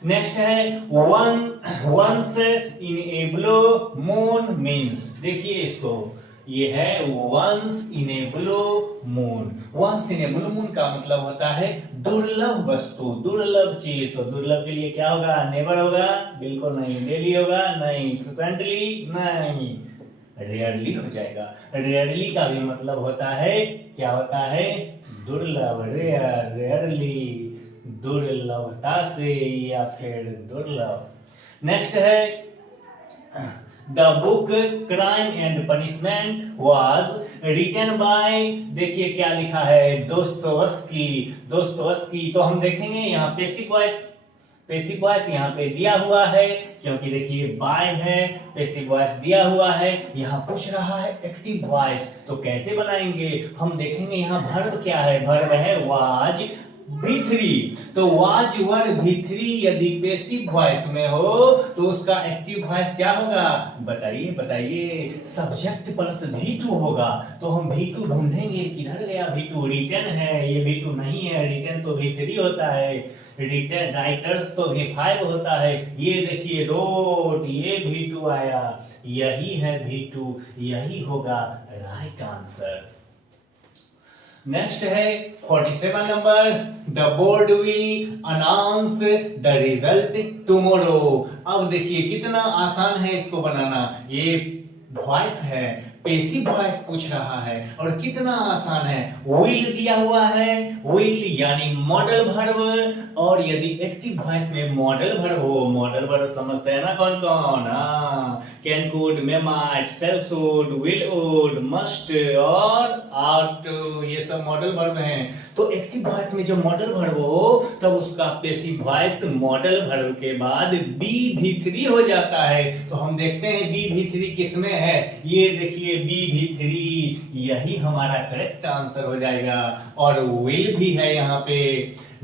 नेक्स्ट है once in a blue moon means, देखिए इसको, ये है once in a blue moon. Once in a blue moon का मतलब होता है दुर्लभ वस्तु, दुर्लभ चीज। तो दुर्लभ के लिए क्या होगा? नेवर होगा, बिल्कुल नहीं। डेली होगा, नहीं। फ्रिक्वेंटली, नहीं। रेयरली हो जाएगा। रेयरली का भी मतलब होता है, क्या होता है? दुर्लभ, रेयर, रेयरली, दुर्लभता से या फिर दुर्लभ। नेक्स्ट है the book crime and punishment was written by, देखिए क्या लिखा है? Dostoevsky, Dostoevsky. तो हम देखेंगे यहाँ पेसिव वॉइस, पेसिव वॉइस यहाँ पे दिया हुआ है क्योंकि देखिए बाय है, पेसिव वॉइस दिया हुआ है। यहाँ पूछ रहा है एक्टिव वॉइस, तो कैसे बनाएंगे? हम देखेंगे यहाँ वर्ब क्या है, वर्ब है वाज V3। तो वाज वर V3 यदि पैसिव वॉइस में हो तो उसका एक्टिव वॉइस क्या होगा, बताइए बताइए। सब्जेक्ट प्लस V2 होगा। तो हम V2 ढूंढेंगे, किधर गया V2, रिटन है, ये V2 नहीं है, रिटन तो V3 होता है, रिटन राइटर्स तो V5 होता है। ये देखिए रोट, ये V2 आया, यही है V2, यही होगा राइट आंसर। नेक्स्ट है 47 number, the board will announce the result tomorrow. अब देखिए कितना आसान है इसको बनाना, ये वॉइस है, पैसिव वॉइस पूछ रहा है और कितना आसान है। विल दिया हुआ है, विल यानी मॉडल वर्ब, और यदि एक्टिव वॉइस में मॉडल वर्ब हो, मॉडल वर्ब समझते हैं ना कौन कौन, can could, may might, shell should, will would, must और आउट, ये सब मॉडल वर्ब हैं। तो एक्टिव वॉइस में जब मॉडल वर्ब हो तब उसका पैसिव वॉइस मॉडल वर्ब के बाद बी भी थ्री हो जाता है। तो हम देखते हैं बी भी थ्री किसमें है, ये देखिए बी भी थ्री, यही हमारा करेक्ट आंसर हो जाएगा। और विल भी है यहाँ पे।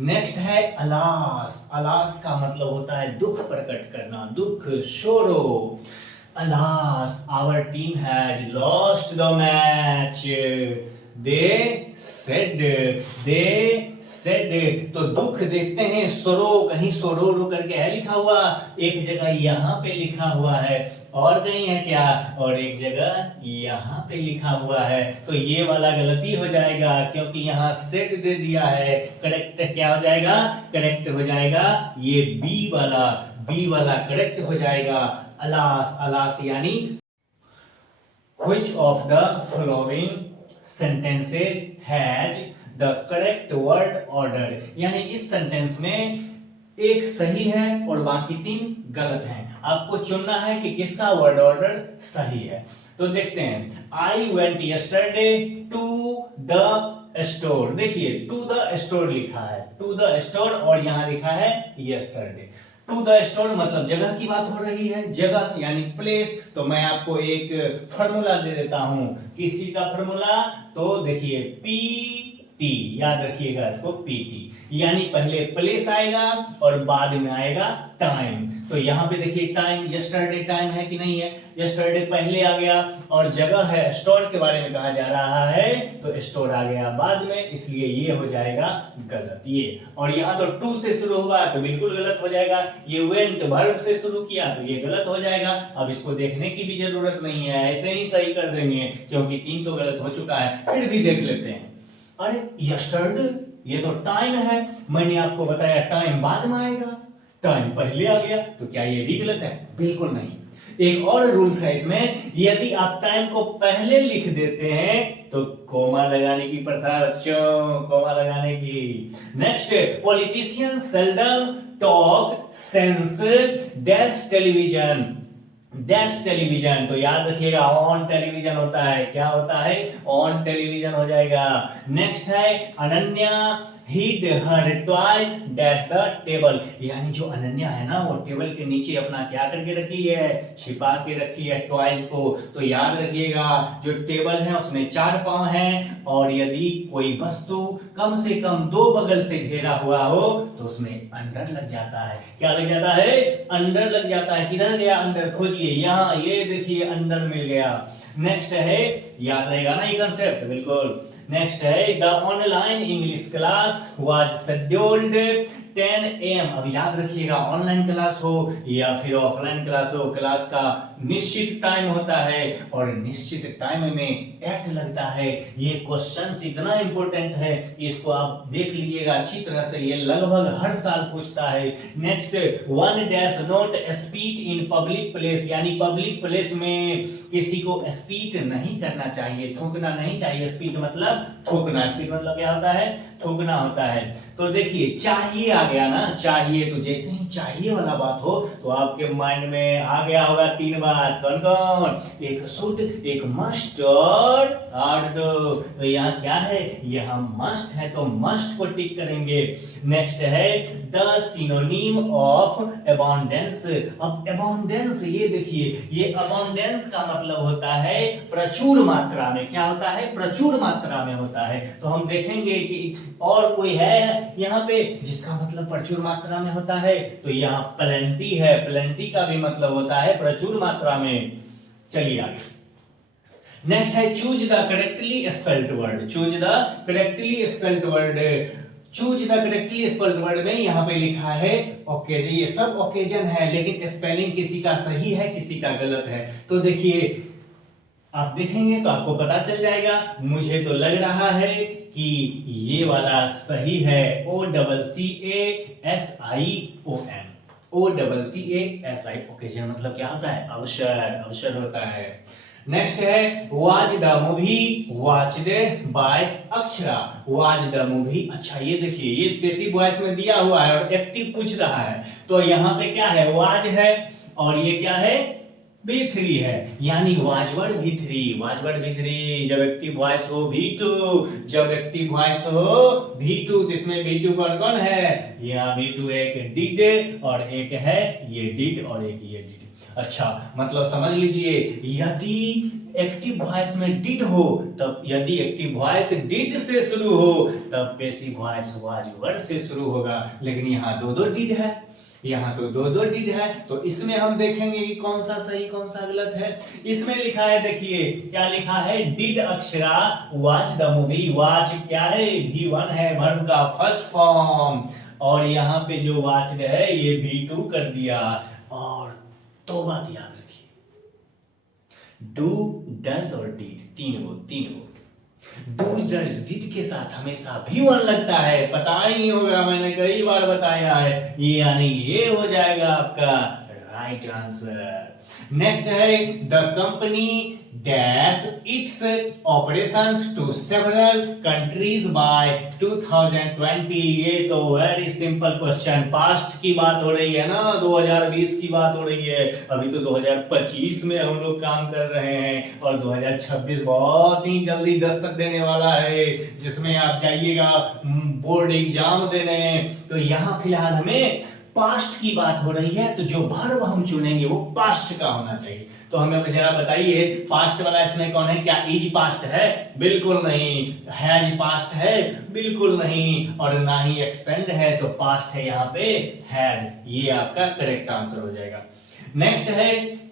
नेक्स्ट है अलास। अलास का मतलब होता है दुख प्रकट करना, दुख, sorrow. Alas our team has lost the match, they said. तो दुख देखते हैं, सोरो, कहीं सोरो करके है लिखा हुआ, एक जगह यहाँ पे लिखा हुआ है, और कहीं है क्या, और एक जगह यहाँ पे लिखा हुआ है। तो ये वाला गलती हो जाएगा क्योंकि यहाँ सेड दे दिया है। करेक्ट क्या हो जाएगा, करेक्ट हो जाएगा ये बी वाला करेक्ट हो जाएगा। अलास, अलास यानी which of the following sentences has the correct word order, यानी इस सेंटेंस में एक सही है और बाकी तीन गलत हैं। आपको चुनना है कि किसका वर्ड ऑर्डर सही है। तो देखते हैं, I went yesterday to the store. देखिए टू द स्टोर लिखा है, टू द स्टोर, और यहां लिखा है यस्टरडे। टू द स्टोर मतलब जगह की बात हो रही है, जगह यानी प्लेस। तो मैं आपको एक फॉर्मूला दे देता हूं, किस चीज का फॉर्मूला, तो देखिए पीटी, याद रखिएगा इसको, पीटी यानी पहले प्लेस आएगा और बाद में आएगा टाइम। तो यहाँ पे देखिए टाइम, यस्टरडे टाइम है कि नहीं है, यस्टरडे पहले आ गया, और जगह है, स्टोर के बारे में कहा जा रहा है तो स्टोर आ गया बाद में, इसलिए ये हो जाएगा गलत ये। और यहाँ तो टू से शुरू हुआ तो बिल्कुल गलत हो जाएगा, ये वेंट वर्ब से शुरू किया तो ये गलत हो जाएगा। अब इसको देखने की भी जरूरत नहीं है, ऐसे ही सही कर देंगे क्योंकि तीन तो गलत हो चुका है। फिर भी देख लेते हैं, अरे यस्टरडे ये तो टाइम है, मैंने आपको बताया टाइम बाद में आएगा, टाइम पहले आ गया, तो क्या ये भी गलत है, बिल्कुल नहीं। एक और रूल्स है इसमें, यदि आप टाइम को पहले लिख देते हैं तो कोमा लगाने की प्रथा, बच्चों कोमा लगाने की। Next, politician seldom talk sense dash television, dash television. तो याद रखिएगा ऑन टेलीविजन होता है, क्या होता है, ऑन टेलीविजन हो जाएगा। नेक्स्ट है Ananya hid her toys dash the table, यानी जो अनन्या है ना वो टेबल के नीचे अपना क्या करके रखी है, छिपा के रखी है टॉयज को। तो याद रखिएगा जो टेबल है उसमें चार पांव हैं, और यदि कोई वस्तु कम से कम दो बगल से घेरा हुआ हो तो उसमें अंडर लग जाता है। क्या लग जाता है, अंडर लग जाता है। किधर गया अंडर, खोजिए, यहाँ ये देखिए अंडर मिल गया। नेक्स्ट है, याद रहेगा ना ये कंसेप्ट, बिल्कुल। नेक्स्ट है the online English class was scheduled 10 AM। अब याद रखिएगा ऑनलाइन क्लास हो या फिर ऑफलाइन क्लास हो, क्लास का निश्चित टाइम होता है और निश्चित टाइम में एट लगता है। ये क्वेश्चन इतना इंपॉर्टेंट है कि इसको आप देख लीजिएगा अच्छी तरह से, ये लगभग हर साल पूछता है। Next, one dash not spit in public place, यानी पब्लिक प्लेस में किसी को स्पीट नहीं करना चाहिए, थूकना नहीं चाहिए। स्पीट मतलब थूकना, स्पीट मतलब क्या होता है, थूकना होता है। तो देखिए चाहिए गया ना, चाहिए, तो जैसे ही चाहिए वाला बात हो तो आपके माइंड में आ गया होगा तीन बात, कौन कौन, एक शुड, एक मस्ट और तो यहाँ क्या है, यहाँ मस्ट है तो मस्ट को टिक करेंगे। नेक्स्ट है द सिनोनिम ऑफ अबंडेंस। अब अबंडेंस, ये देखिए, ये अबंडेंस का मतलब होता है प्रचुर मात्रा में। क्या होता है, प्रचुर मात्रा में होता है। तो हम देखेंगे कि और कोई है यहाँ पे जिसका मतलब प्रचुर मात्रा में होता है, तो यहाँ प्लेंटी है, प्लेंटी का भी मतलब होता है प्रचुर मात्रा में। चलिए आगे, नेक्स्ट है choose the correctly spelled word. Choose the correctly spelled word, choose the correctly spelled word में यहाँ पे लिखा है ओकेजन। ये सब ओकेजन है, लेकिन स्पेलिंग किसी का सही है किसी का गलत है। तो देखिए, आप देखेंगे तो आपको पता चल जाएगा। मुझे तो लग रहा है कि ये वाला सही है, OCCASION, OCCASI, ओकेजन मतलब क्या होता है, अवसर, अवसर होता है। नेक्स्ट है watch the movie watched bye Akshara. Watch the movie, अच्छा ये देखिए, ये पैसिव वॉइस में दिया हुआ है और एक्टिव पूछ रहा है, तो यहाँ पे क्या है, वॉच है और ये क्या है, B3 है, यानी वाजवर्ड V3, वाजवर्ड V3। जब एक्टिव वॉइस हो V2, जब एक्टिव वॉइस हो V2, तो इसमें V2 कौन कौन है, यहाँ V2 एक डिड और एक है ये डिड और एक ये डिड। अच्छा, मतलब समझ लीजिए, यदि एक्टिव वॉइस में डिड हो, तब यदि एक्टिव वॉइस डिड से शुरू हो तब पैसिव वॉइस वाजवर्ड से शुरू होगा। लेकिन यहाँ दो दो डिड है, यहाँ तो दो दो डिड है, तो इसमें हम देखेंगे कि कौन सा सही कौन सा गलत है। इसमें लिखा है, देखिए क्या लिखा है, did Akshara watch the movie. Watch क्या है, V1 है, वर्ब का फर्स्ट फॉर्म, और यहाँ पे जो वॉच है ये V2 कर दिया। और दो बात याद रखिए, डू, डज और डिड, तीनों डू डज डिड के साथ हमेशा V1 लगता है, पता ही नहीं होगा, मैंने कई बार बताया है, ये यानी ये हो जाएगा आपका राइट आंसर। नेक्स्ट है the company dash its operations to several countries by 2020। ये तो वेरी सिंपल क्वेश्चन, पास्ट की बात हो रही है ना, 2020 की बात हो रही है, अभी तो 2025 में हम लोग काम कर रहे हैं और 2026 बहुत ही जल्दी दस्तक देने वाला है, जिसमें आप जाइएगा बोर्ड एग्जाम देने। तो यहाँ फिलहाल हमें पास्ट की बात हो रही है, तो जो वर्ब हम चुनेंगे वो पास्ट का होना चाहिए। तो हमें जरा बताइए, पास्ट वाला इसमें कौन है, क्या इज पास्ट है, बिल्कुल नहीं, हैज पास्ट है, बिल्कुल नहीं, और ना ही एक्सपेंड है, तो पास्ट है यहाँ पे हैड, ये आपका करेक्ट आंसर हो जाएगा। नेक्स्ट है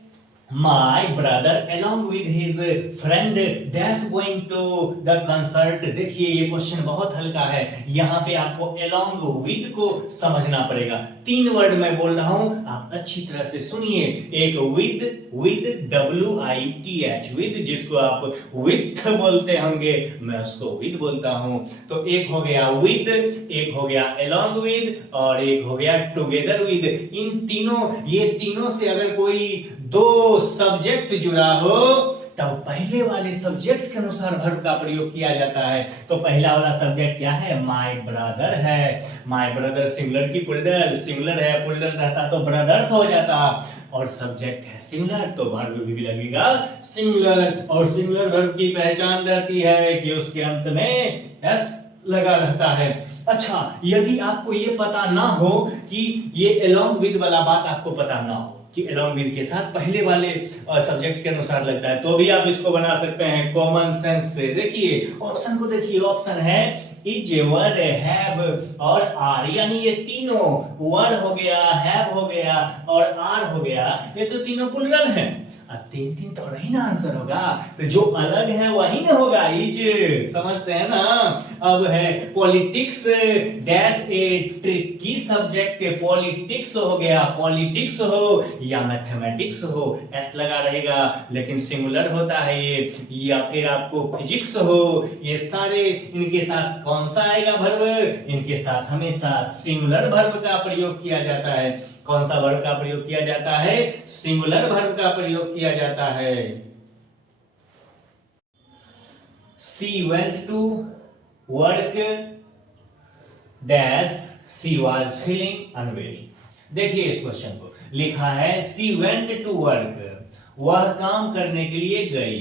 My brother along with his friend dash going to the concert। देखिए ये क्वेश्चन बहुत हल्का है, यहाँ पे आपको along with को समझना पड़ेगा। तीन वर्ड मैं बोल रहा हूं, आप अच्छी तरह से सुनिए। एक with, WITH, with, जिसको आप with बोलते होंगे, मैं उसको with बोलता हूं। तो एक हो गया with, एक हो गया along with और एक हो गया together with। इन तीनों, ये तीनों से अगर कोई दो सब्जेक्ट जुड़ा हो तब पहले वाले सब्जेक्ट के अनुसार वर्ब का प्रयोग किया जाता है। तो पहला वाला सब्जेक्ट क्या है, माय ब्रदर है, माय ब्रदर सिंगुलर की प्लूरल, सिंगुलर है, प्लूरल रहता तो ब्रदर्स हो जाता, और सब्जेक्ट है सिंगुलर तो वर्ब भी लगेगा सिंगुलर। और सिंगुलर वर्ब की पहचान रहती है कि उसके अंत में एस लगा रहता है। अच्छा, यदि आपको ये पता ना हो कि ये along with वाला बात आपको पता ना हो कि along with के साथ पहले वाले सब्जेक्ट के अनुसार लगता है, तो भी आप इसको बना सकते हैं कॉमन सेंस से। देखिए ऑप्शन को देखिए, ऑप्शन है इज, वर, हैव और आर, यानी ये तीनों, वर हो गया, हैव हो गया और आर हो गया, ये तो तीनों प्लूरल हैं। तीन तीन थोड़ा ही ना आंसर होगा, तो जो अलग है वही ना होगा, इज, समझते हैं ना। अब है पॉलिटिक्स डैश ए ट्रिकी सब्जेक्ट, पॉलिटिक्स हो गया, पॉलिटिक्स हो या मैथमेटिक्स हो एस लगा रहेगा, लेकिन सिंगुलर होता है ये, या फिर आपको फिजिक्स हो, ये सारे इनके साथ कौन सा आएगा वर्ब, इनके साथ हमेशा सिंगुलर वर्ब का प्रयोग किया जाता है। कौन सा वर्ब का प्रयोग किया जाता है, सिंगुलर वर्ब का प्रयोग किया जाता है। She went to work dash she was feeling unwell. देखिए इस क्वेश्चन को लिखा है सी वेंट टू वर्क, वह काम करने के लिए गई।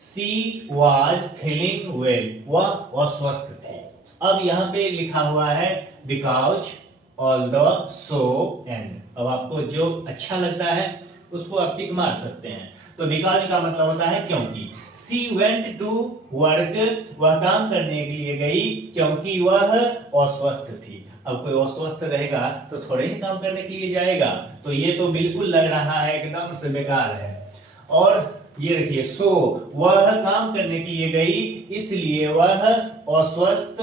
सी वाज फीलिंग वेल, वह अस्वस्थ थी। अब यहां पे लिखा हुआ है बिकॉज ऑल्दो सो एंड। अब आपको जो अच्छा लगता है उसको आप टिक मार सकते हैं। तो बिकॉज का मतलब होता है क्योंकि। सी वेंट टू वर्क, वह काम करने के लिए गई क्योंकि वह अस्वस्थ थी। अब कोई अस्वस्थ रहेगा तो थोड़े ही काम करने के लिए जाएगा, तो ये तो बिल्कुल लग रहा है एकदम से बेकार है। और ये देखिए सो, वह काम करने के लिए गई इसलिए वह अस्वस्थ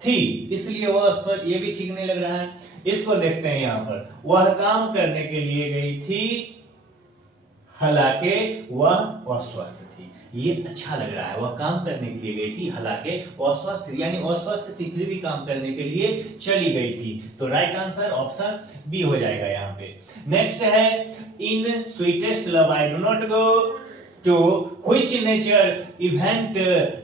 थी, इसलिए वह अस्वस्थ, ये भी ठीक नहीं लग रहा है। इसको देखते हैं यहां पर, वह काम करने के लिए गई थी हालांकि वह अस्वस्थ थी। ये अच्छा लग रहा है, वह काम करने के लिए गई थी हालांकि अस्वस्थ थी, यानी अस्वस्थ थी फिर भी काम करने के लिए चली गई थी। तो राइट आंसर ऑप्शन बी हो जाएगा यहाँ पे। नेक्स्ट है in sweetest love I do not go to which nature event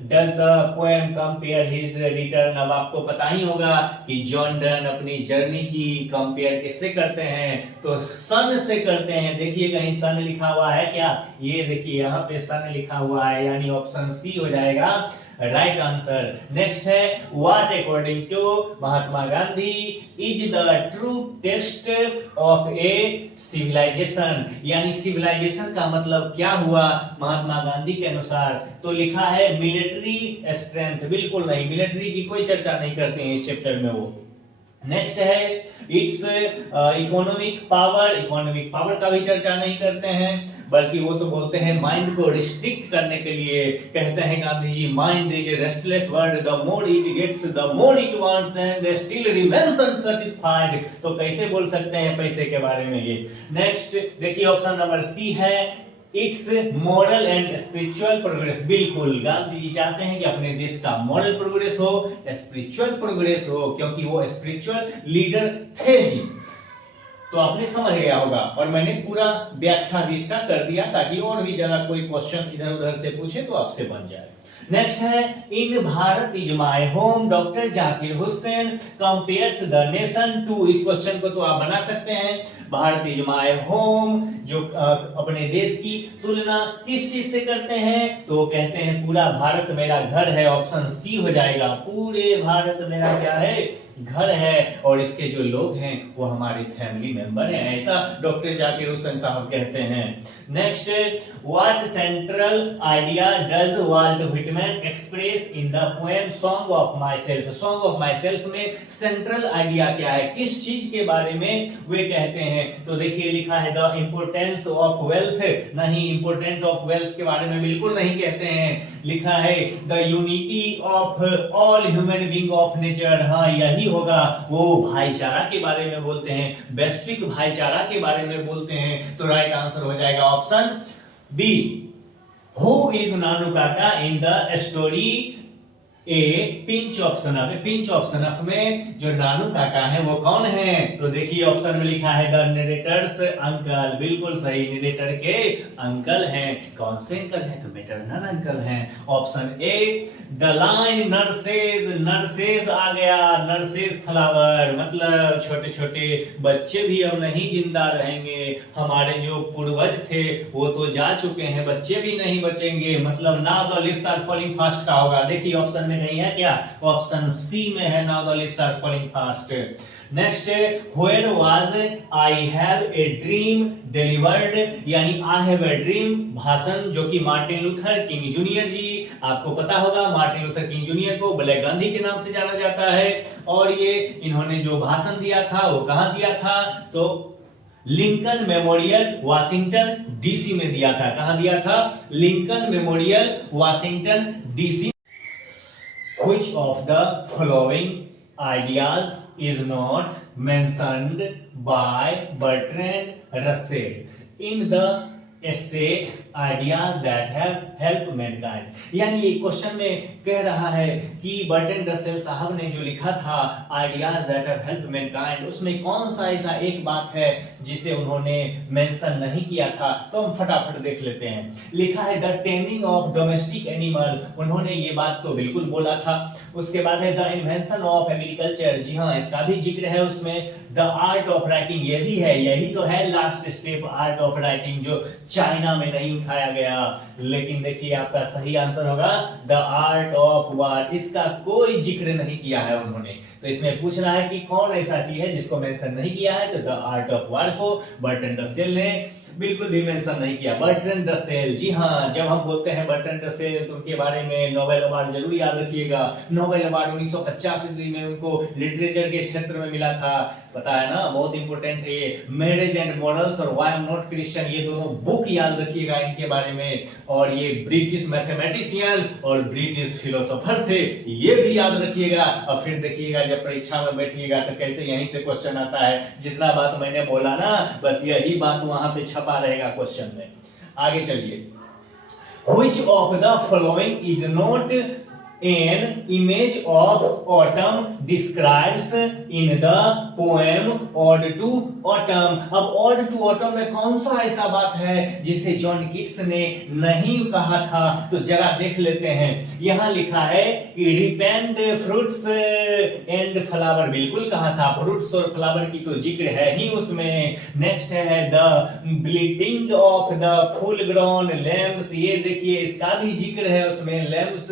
does the poem compare his return. अब आपको पता ही होगा कि जॉन डन अपनी जर्नी की कंपेयर किससे करते हैं, तो सन से करते हैं। देखिए कहीं सन लिखा हुआ है क्या, ये देखिए यहाँ पे सन लिखा हुआ है, यानी ऑप्शन सी हो जाएगा राइट आंसर। नेक्स्ट है what according to Mahatma Gandhi is the true test of a civilization, यानी सिविलाइजेशन का मतलब क्या हुआ महात्मा गांधी के अनुसार। तो लिखा है मिलिट्री स्ट्रेंथ, बिल्कुल नहीं, मिलिट्री की कोई चर्चा नहीं करते हैं इस चैप्टर में वो। नेक्स्ट है it's economic power, economic power का भी चर्चा नहीं करते हैं, बल्कि वो तो बोलते हैं माइंड को रिस्ट्रिक्ट करने के लिए। कहते हैं Gandhi ji mind is a restless word, the more it gets the more it wants and still remains unsatisfied. तो कैसे बोल सकते हैं पैसे के बारे में ये। नेक्स्ट देखिए ऑप्शन नंबर सी है it's moral and spiritual progress. बिल्कुल गांधी जी चाहते हैं कि अपने देश का मॉरल प्रोग्रेस हो, स्पिरिचुअल प्रोग्रेस हो, क्योंकि वो स्पिरिचुअल लीडर थे ही। तो आपने समझ गया होगा, और मैंने पूरा व्याख्या भी इसका कर दिया ताकि और भी ज्यादा कोई क्वेश्चन इधर उधर से पूछे तो आपसे बन जाए। नेक्स्ट है in Bharat is my home doctor Zakir Hussain compares the nation to. इस क्वेश्चन को तो आप बना सकते हैं, भारत इज माय होम जो अपने देश की तुलना किस चीज से करते हैं, तो कहते हैं पूरा भारत मेरा घर है। ऑप्शन सी हो जाएगा, पूरे भारत मेरा क्या है, घर है, और इसके जो लोग हैं वो हमारे फैमिली मेंबर हैं, ऐसा डॉक्टर जाकिर हुसैन साहब कहते हैं। Next what central idea does Walt Whitman express in the poem song of myself. Song of myself में सेंट्रल आइडिया क्या है, किस चीज के बारे में वे कहते हैं। तो देखिए लिखा है द इंपोर्टेंस ऑफ वेल्थ, नहीं इंपोर्टेंट ऑफ वेल्थ के बारे में बिल्कुल नहीं कहते हैं। लिखा है the unity of all human being of nature, हाँ यही होगा, वो भाईचारा के बारे में बोलते हैं, वैश्विक भाईचारा के बारे में बोलते हैं। तो राइट आंसर हो जाएगा option B. Who is Nanu Kaka in the story a pinch of snuff. Pinch of snuff में जो नानू काका है वो कौन है, तो देखिए ऑप्शन में लिखा है द नरेटर्स अंकल। बिल्कुल सही, नरेटर के अंकल हैं। कौन से अंकल हैं, तो मैटरनल अंकल हैं। Option A the line nurses, nurses आ गया, नर्सेज फ्लावर, मतलब छोटे छोटे बच्चे भी अब नहीं जिंदा रहेंगे, हमारे जो पूर्वज थे वो तो जा चुके हैं, बच्चे भी नहीं बचेंगे, मतलब now the leaves are falling fast का होगा। देखिए ऑप्शन में नहीं है क्या, ऑप्शन सी में है, now the leaves are falling fast. Next when was I have a dream delivered, यानी आई हैव ए ड्रीम भाषण जो कि Martin Luther King Junior ji, आपको पता होगा मार्टिन लूथर किंग जूनियर को ब्लैक गांधी के नाम से जाना जाता है, और ये इन्होंने जो भाषण दिया था वो कहां दिया था, तो लिंकन मेमोरियल वाशिंगटन डीसी में दिया था। कहां दिया था, Lincoln memorial Washington DC. Which of the following ideas is not mentioned by Bertrand Russell in the essay ideas that have help Mankind. यानी ये क्वेश्चन में कह रहा है कि बर्ट्रैंड रसेल साहब ने जो लिखा था ideas that have help Mankind, उसमें कौन सा ऐसा एक बात है जिसे उन्होंने मेंशन नहीं किया था, तो हम फटाफट देख लेते हैं। लिखा है the taming of domestic animal, उन्होंने ये बात तो बिल्कुल बोला था। उसके बाद है द इन्वेंशन ऑफ एग्रीकल्चर, जी हाँ इसका भी जिक्र है उसमें। द आर्ट ऑफ राइटिंग, ये भी है, यही तो है last step art of writing, जो चाइना में नहीं उठाया गया। लेकिन देखिए आपका सही आंसर होगा द आर्ट ऑफ वार, इसका कोई जिक्र नहीं किया है उन्होंने। तो इसमें पूछ रहा है कि कौन ऐसा चीज है जिसको मेंशन नहीं किया है, तो द आर्ट ऑफ वार को बर्ट्रैंड रसेल ने बिल्कुल भी मेंशन नहीं किया। बर्ट्रैंड रसेल, जी हाँ, जब हम बोलते हैं बर्ट्रैंड रसेल तो उनके बारे में नोबेल अवार्ड जरूर याद रखिएगा। नोबेल अवार्ड 1985 में उनको लिटरेचर के क्षेत्र में मिला था, पता है ना, बहुत इंपॉर्टेंट है ये। मैरिज एंड मॉरल्स और why I am not Christian, ये दोनों बुक याद रखिएगा इनके बारे में। और ये ब्रिटिश मैथमेटिशियन और ब्रिटिश फिलोसोफर थे, ये भी याद रखिएगा। और फिर देखिएगा जब परीक्षा में बैठिएगा तो कैसे यहीं से क्वेश्चन आता है, जितना बात मैंने बोला ना बस यही बात वहां पे छपा रहेगा क्वेश्चन में। आगे चलिए, which of the following is not an image of autumn describes in the poem Ode to Autumn। अब Ode to Autumn में कौन सा ऐसा बात है जिसे जॉन कीट्स ने नहीं कहा था, तो जरा देख लेते हैं। यहां लिखा है कि रिपेंड फ्रूट्स एंड फ्लावर, बिल्कुल कहा था, फ्रूट्स और फ्लावर की तो जिक्र है ही उसमें। नेक्स्ट है the bleating of the full grown lambs, ये देखिए इसका भी जिक्र है उसमें, लैम्स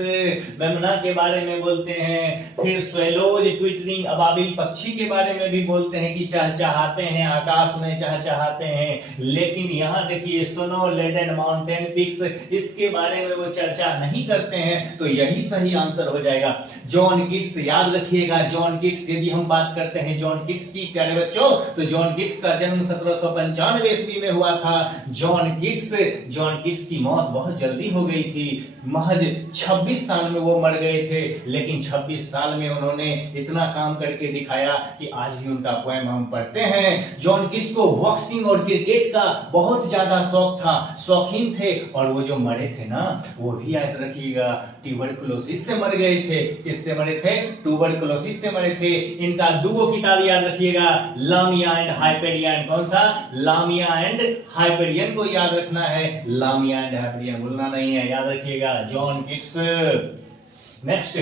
मेमना के बारे में बोलते हैं। फिर स्वेलोज ट्विटरिंग, अबाबिल पक्षी के बारे में भी बोलते हैं कि चहचहाते हैं, आकाश में चहचहाते हैं। लेकिन यहाँ देखिए स्नो लेडेन माउंटेन पिक्स, इसके बारे में वो चर्चा नहीं करते हैं, तो यही सही आंसर हो जाएगा। जॉन कीट्स याद रखिएगा, जॉन कीट्स, यदि हम बात करते हैं जॉन कीट्स की प्यारे बच्चों, तो जॉन कीट्स का जन्म 1795 ईस्वी में हुआ था। जॉन कीट्स की मौत बहुत जल्दी हो गई थी, महज 26 साल में वो मर गए थे। लेकिन 26 साल में उन्होंने इतना काम करके दिखाया कि आज भी उनका पोएम हम पढ़ते हैं। जॉन कीट्स को बॉक्सिंग और क्रिकेट का बहुत ज्यादा शौक था, शौकीन थे, और वो जो मरे थे ना वो भी याद रखिएगा ट्यूबरकुलोसिस से मर गए थे। किससे मरे थे? ट्यूबरकुलोसिस से मरे थे। इनका दो किताब याद रखिएगा, लामिया एंड हाइपेरियन। कौन सा? लामिया एंड हाइपेरियन को याद रखना है, लामिया एंड हाइपेरियन भूलना नहीं है, याद रखिएगा John Keats. Next,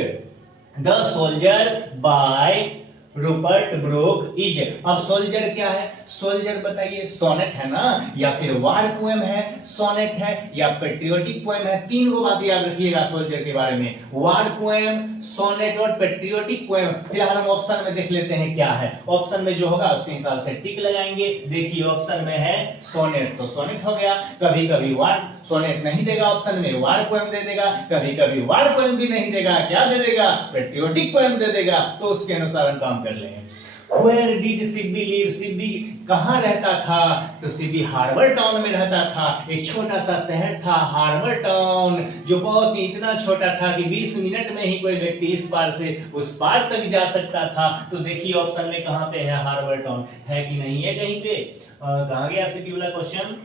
the soldier by Rupert Brooke is. अब सोल्जर क्या है? सोल्जर बताइए, सोनेट है ना, या फिर वार पोएम है, सोनेट है, या पेट्रियोटिक पोएम है? तीन को बात याद रखिएगा सोल्जर के बारे में, वार पोएम, सोनेट और पेट्रियोटिक पोएम। फिलहाल हम ऑप्शन में देख लेते हैं क्या है। ऑप्शन में जो होगा उसके हिसाब से टिक लगाएंगे। देखिए ऑप्शन में है सोनेट, तो सोनेट हो गया। कभी कभी वार सोनेट नहीं देगा ऑप्शन में, वार पोएम दे देगा। कभी कभी वार पोएम भी नहीं देगा, क्या दे देगा? पेट्रियोटिक पोएम दे देगा। तो उसके अनुसार हम काम कर लेंगे। Where did Sibi live? Sibi कहाँ रहता था? तो सिब्बी हार्बर टाउन में रहता था। एक छोटा सा शहर था हार्बर टाउन, जो बहुत ही इतना छोटा था कि 20 मिनट में ही कोई व्यक्ति इस पार से उस पार तक जा सकता था। तो देखिए ऑप्शन में कहाँ पे है हार्बर टाउन, है कि नहीं है कहीं पे? कहाँ गया सिब्बी वाला क्वेश्चन?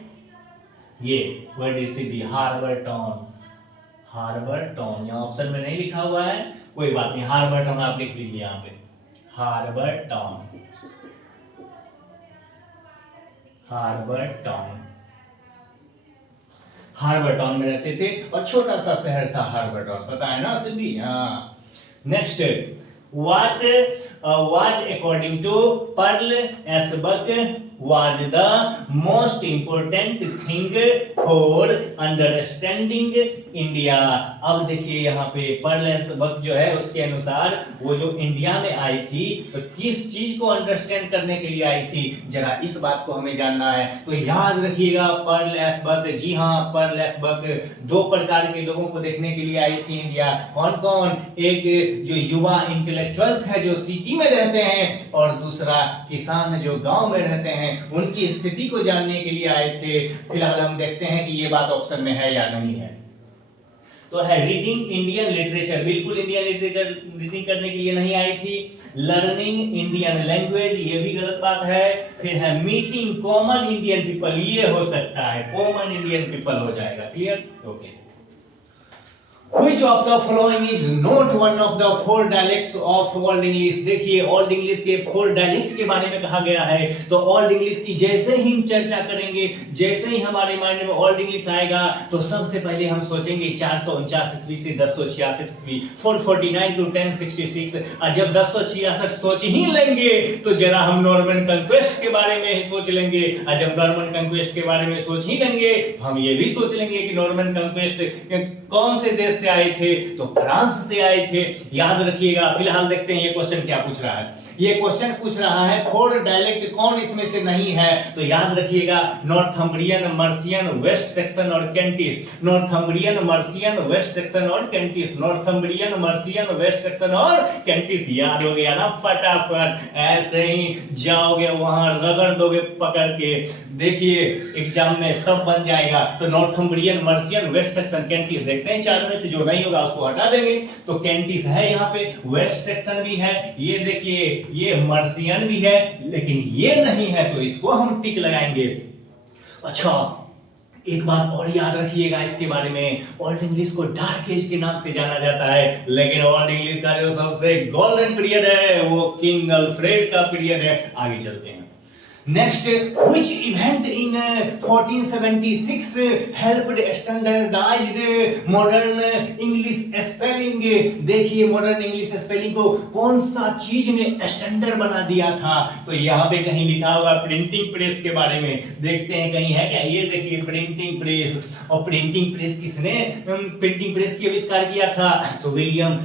ये Where did Sibby, harbour town, harbour town. यहाँ ऑप्शन में नहीं लिखा हुआ है, कोई बात नहीं, हार्बर टाउन आप लिख लीजिए यहाँ पे, harbour town, harbour town. Harbour town में रहते थे और छोटा सा शहर था हार्बर टाउन, पता है ना सिंधी? हाँ। Next, what according to Pearl Asbuck was the most important thing for understanding India? अब देखिए यहाँ पे पर्ल एसबक जो है उसके अनुसार वो जो इंडिया में आई थी तो किस चीज को अंडरस्टैंड करने के लिए आई थी, जरा इस बात को हमें जानना है। तो याद रखिएगा पर्ल एसबक, जी हाँ पर्ल एसबक दो प्रकार के लोगों को देखने के लिए आई थी इंडिया। कौन कौन? एक जो युवा इंटेलेक्चुअल्स है जो सिटी में रहते हैं, और दूसरा किसान जो गांव में रहते हैं, उनकी स्थिति को जानने के लिए आए थे। फिलहाल हम देखते हैं कि ये बात ऑप्शन में है या नहीं है। तो है रीडिंग इंडियन लिटरेचर, बिल्कुल इंडियन लिटरेचर रीडिंग करने के लिए नहीं आई थी। लर्निंग इंडियन लैंग्वेज, ये भी गलत बात है। फिर है मीटिंग कॉमन इंडियन पीपल, ये हो सकता है कॉमन इंडियन पीपल हो जाएगा। Clear? Okay. Which of the following is not one of the four dialects of Old English? देखिए ओल्ड इंग्लिश के 4 डायलेक्ट के बारे में कहा गया है। तो ओल्ड इंग्लिश की जैसे ही हम चर्चा करेंगे, जैसे ही हमारे माइंड में ओल्ड इंग्लिश आएगा, तो सबसे पहले हम सोचेंगे 449 ईस्वी से 1066 ईस्वी, 449 to 1066। और जब 1066 सोच ही लेंगे तो जरा हम नॉर्मन कंक्वेस्ट के बारे में ही सोच लेंगे। और जब नॉर्मन कंक्वेस्ट के बारे में सोच ही लेंगे, हम ये भी सोच लेंगे कि नॉर्मन कंक्वेस्ट कौन से देश से आए थे, तो फ्रांस से आए थे। याद रखिएगा। फिलहाल देखते हैं ये क्वेश्चन क्या पूछ रहा है। ये क्वेश्चन पूछ रहा है 4 डायलेक्ट कौन इसमें से नहीं है, तो याद रखिएगा नॉर्थम्ब्रियन, मर्सियन, वेस्ट सेक्सन और कैंटिस। नॉर्थम्ब्रियन, मर्सियन, वेस्ट सेक्सन और कैंटिस। नॉर्थम्ब्रियन, मर्सियन, वेस्ट सेक्सन और कैंटिस। याद हो गया ना? फटाफट ऐसे ही जाओगे वहां, रगड़ दोगे पकड़ के, देखिए एग्जाम में सब बन जाएगा। तो नॉर्थम्ब्रियन, मर्सियन, वेस्ट सेक्सन, कैंटिस। देखते हैं चार में से जो नहीं होगा उसको हटा देंगे। तो कैंटिस है यहाँ पे, वेस्ट सेक्सन भी है, ये देखिए ये मर्सियन भी है, लेकिन ये नहीं है तो इसको हम टिक लगाएंगे। अच्छा, एक बात और याद रखिएगा इसके बारे में, ओल्ड इंग्लिश को डार्क एज के नाम से जाना जाता है, लेकिन ओल्ड इंग्लिश का जो सबसे गोल्डन पीरियड है वो किंग अल्फ्रेड का पीरियड है। आगे चलते हैं। Next, which event in 1476 helped standardized modern English spelling? देखिए मॉडर्न इंग्लिश स्पेलिंग को कौन सा चीज ने स्टैंडर्ड बना दिया था? तो यहाँ पे कहीं लिखा हुआ प्रिंटिंग प्रेस के बारे में, देखते हैं कहीं है क्या? ये देखिए प्रिंटिंग प्रेस। और प्रिंटिंग प्रेस किसने प्रिंटिंग प्रेस की आविष्कार किया था? तो विलियम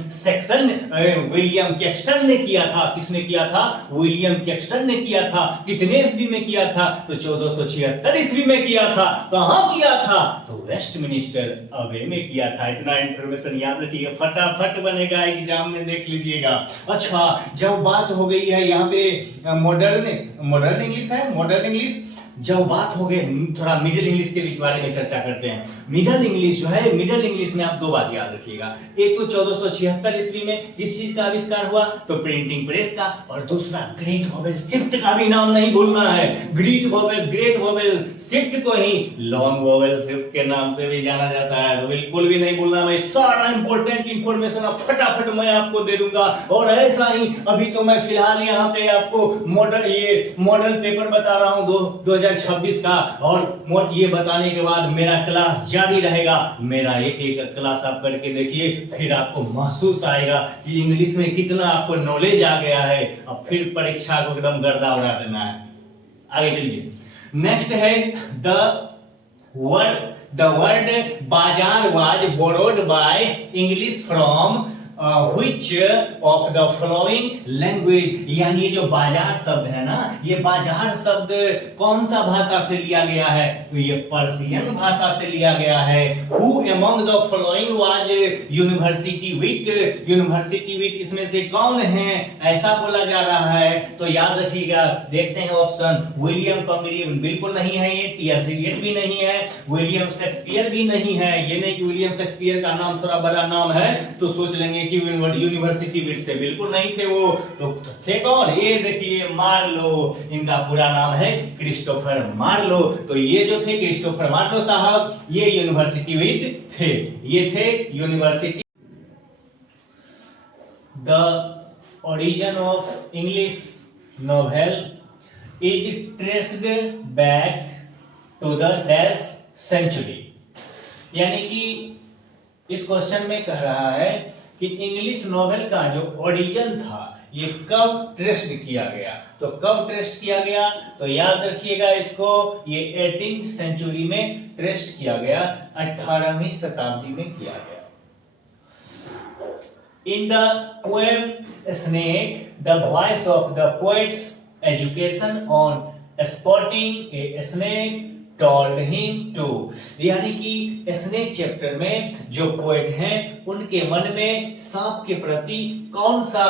कैक्सटन ने किया था। किसने किया था? विलियम कैक्सटन ने किया था। कितने ईस्वी में किया था? तो 1476 ईस्वी में किया था। कहां किया था? तो वेस्टमिनिस्टर अबे में किया था। इतना इंफॉर्मेशन याद रखिएगा, फटाफट बनेगा एग्जाम में, देख लीजिएगा। अच्छा, जब बात हो गई है यहाँ पे मॉडर्न इंग्लिश है, मॉडर्न इंग्लिश, जब बात हो गई थोड़ा मिडिल इंग्लिश के बारे में चर्चा करते हैं। मिडिल इंग्लिश जो है, मिडिल इंग्लिश में आप 2 बात याद रखिएगा। एक तो 1476 ईस्वी में किस चीज का आविष्कार हुआ? तो प्रिंटिंग प्रेस का। और दूसरा ग्रेट वोवेल शिफ्ट का भी नाम नहीं भूलना है। ग्रेट वोवेल शिफ्ट को ही लॉन्ग वोवेल शिफ्ट के नाम से भी जाना जाता है, तो बिल्कुल भी नहीं भूलना। मैं सारा इंपॉर्टेंट इंफॉर्मेशन अब फटाफट मैं आपको दे दूंगा। और ऐसा ही अभी तो मैं फिलहाल यहाँ पे आपको मॉडल पेपर बता रहा हूँ 2026 का, और ये बताने के बाद मेरा क्लास जारी रहेगा। मेरा एक क्लास आप करके देखिए, फिर आपको महसूस आएगा कि इंग्लिश में कितना आपको नॉलेज आ गया है। अब फिर परीक्षा को एकदम गर्दा उड़ा देना है। आगे चलिए। नेक्स्ट है द वर्ड बाजार was borrowed by English from which of the following language? यानी ये जो बाजार शब्द है ना, ये बाजार शब्द कौन सा भाषा से लिया गया है? तो ये पर्शियन भाषा से लिया गया है। Who among the following was university wit? University wit इसमें से कौन है ऐसा बोला जा रहा है? तो याद रखिएगा, देखते हैं ऑप्शन। विलियम कंग्रीव बिल्कुल नहीं है, ये टी.एस. एलियट भी नहीं है, विलियम शेक्सपियर भी नहीं है। ये नहीं कि विलियम शेक्सपियर का नाम थोड़ा बड़ा नाम है तो सोच लेंगे कि यूनिवर्सिटी विट से, बिल्कुल नहीं थे वो। तो थे कौन? ये देखिए मार्लो, इनका पूरा नाम है क्रिस्टोफर मार्लो। तो ये जो थे क्रिस्टोफर मार्लो साहब, ये यूनिवर्सिटी विट थे, ये थे university. The origin of English novel is traced back to the dash century। यानी कि इस क्वेश्चन में कह रहा है कि इंग्लिश नॉवेल का जो ओरिजिन था ये कब ट्रेस्ड किया गया। तो कब ट्रेस्ड किया गया? तो याद रखिएगा इसको, ये 18th सेंचुरी में ट्रेस्ड किया गया, 18वीं शताब्दी में किया गया। In the poem Snake, the voice of the poet's education on spotting a snake told him to। यानी कि स्नेक चैप्टर में जो पोएट हैं उनके मन में सांप के प्रति कौन सा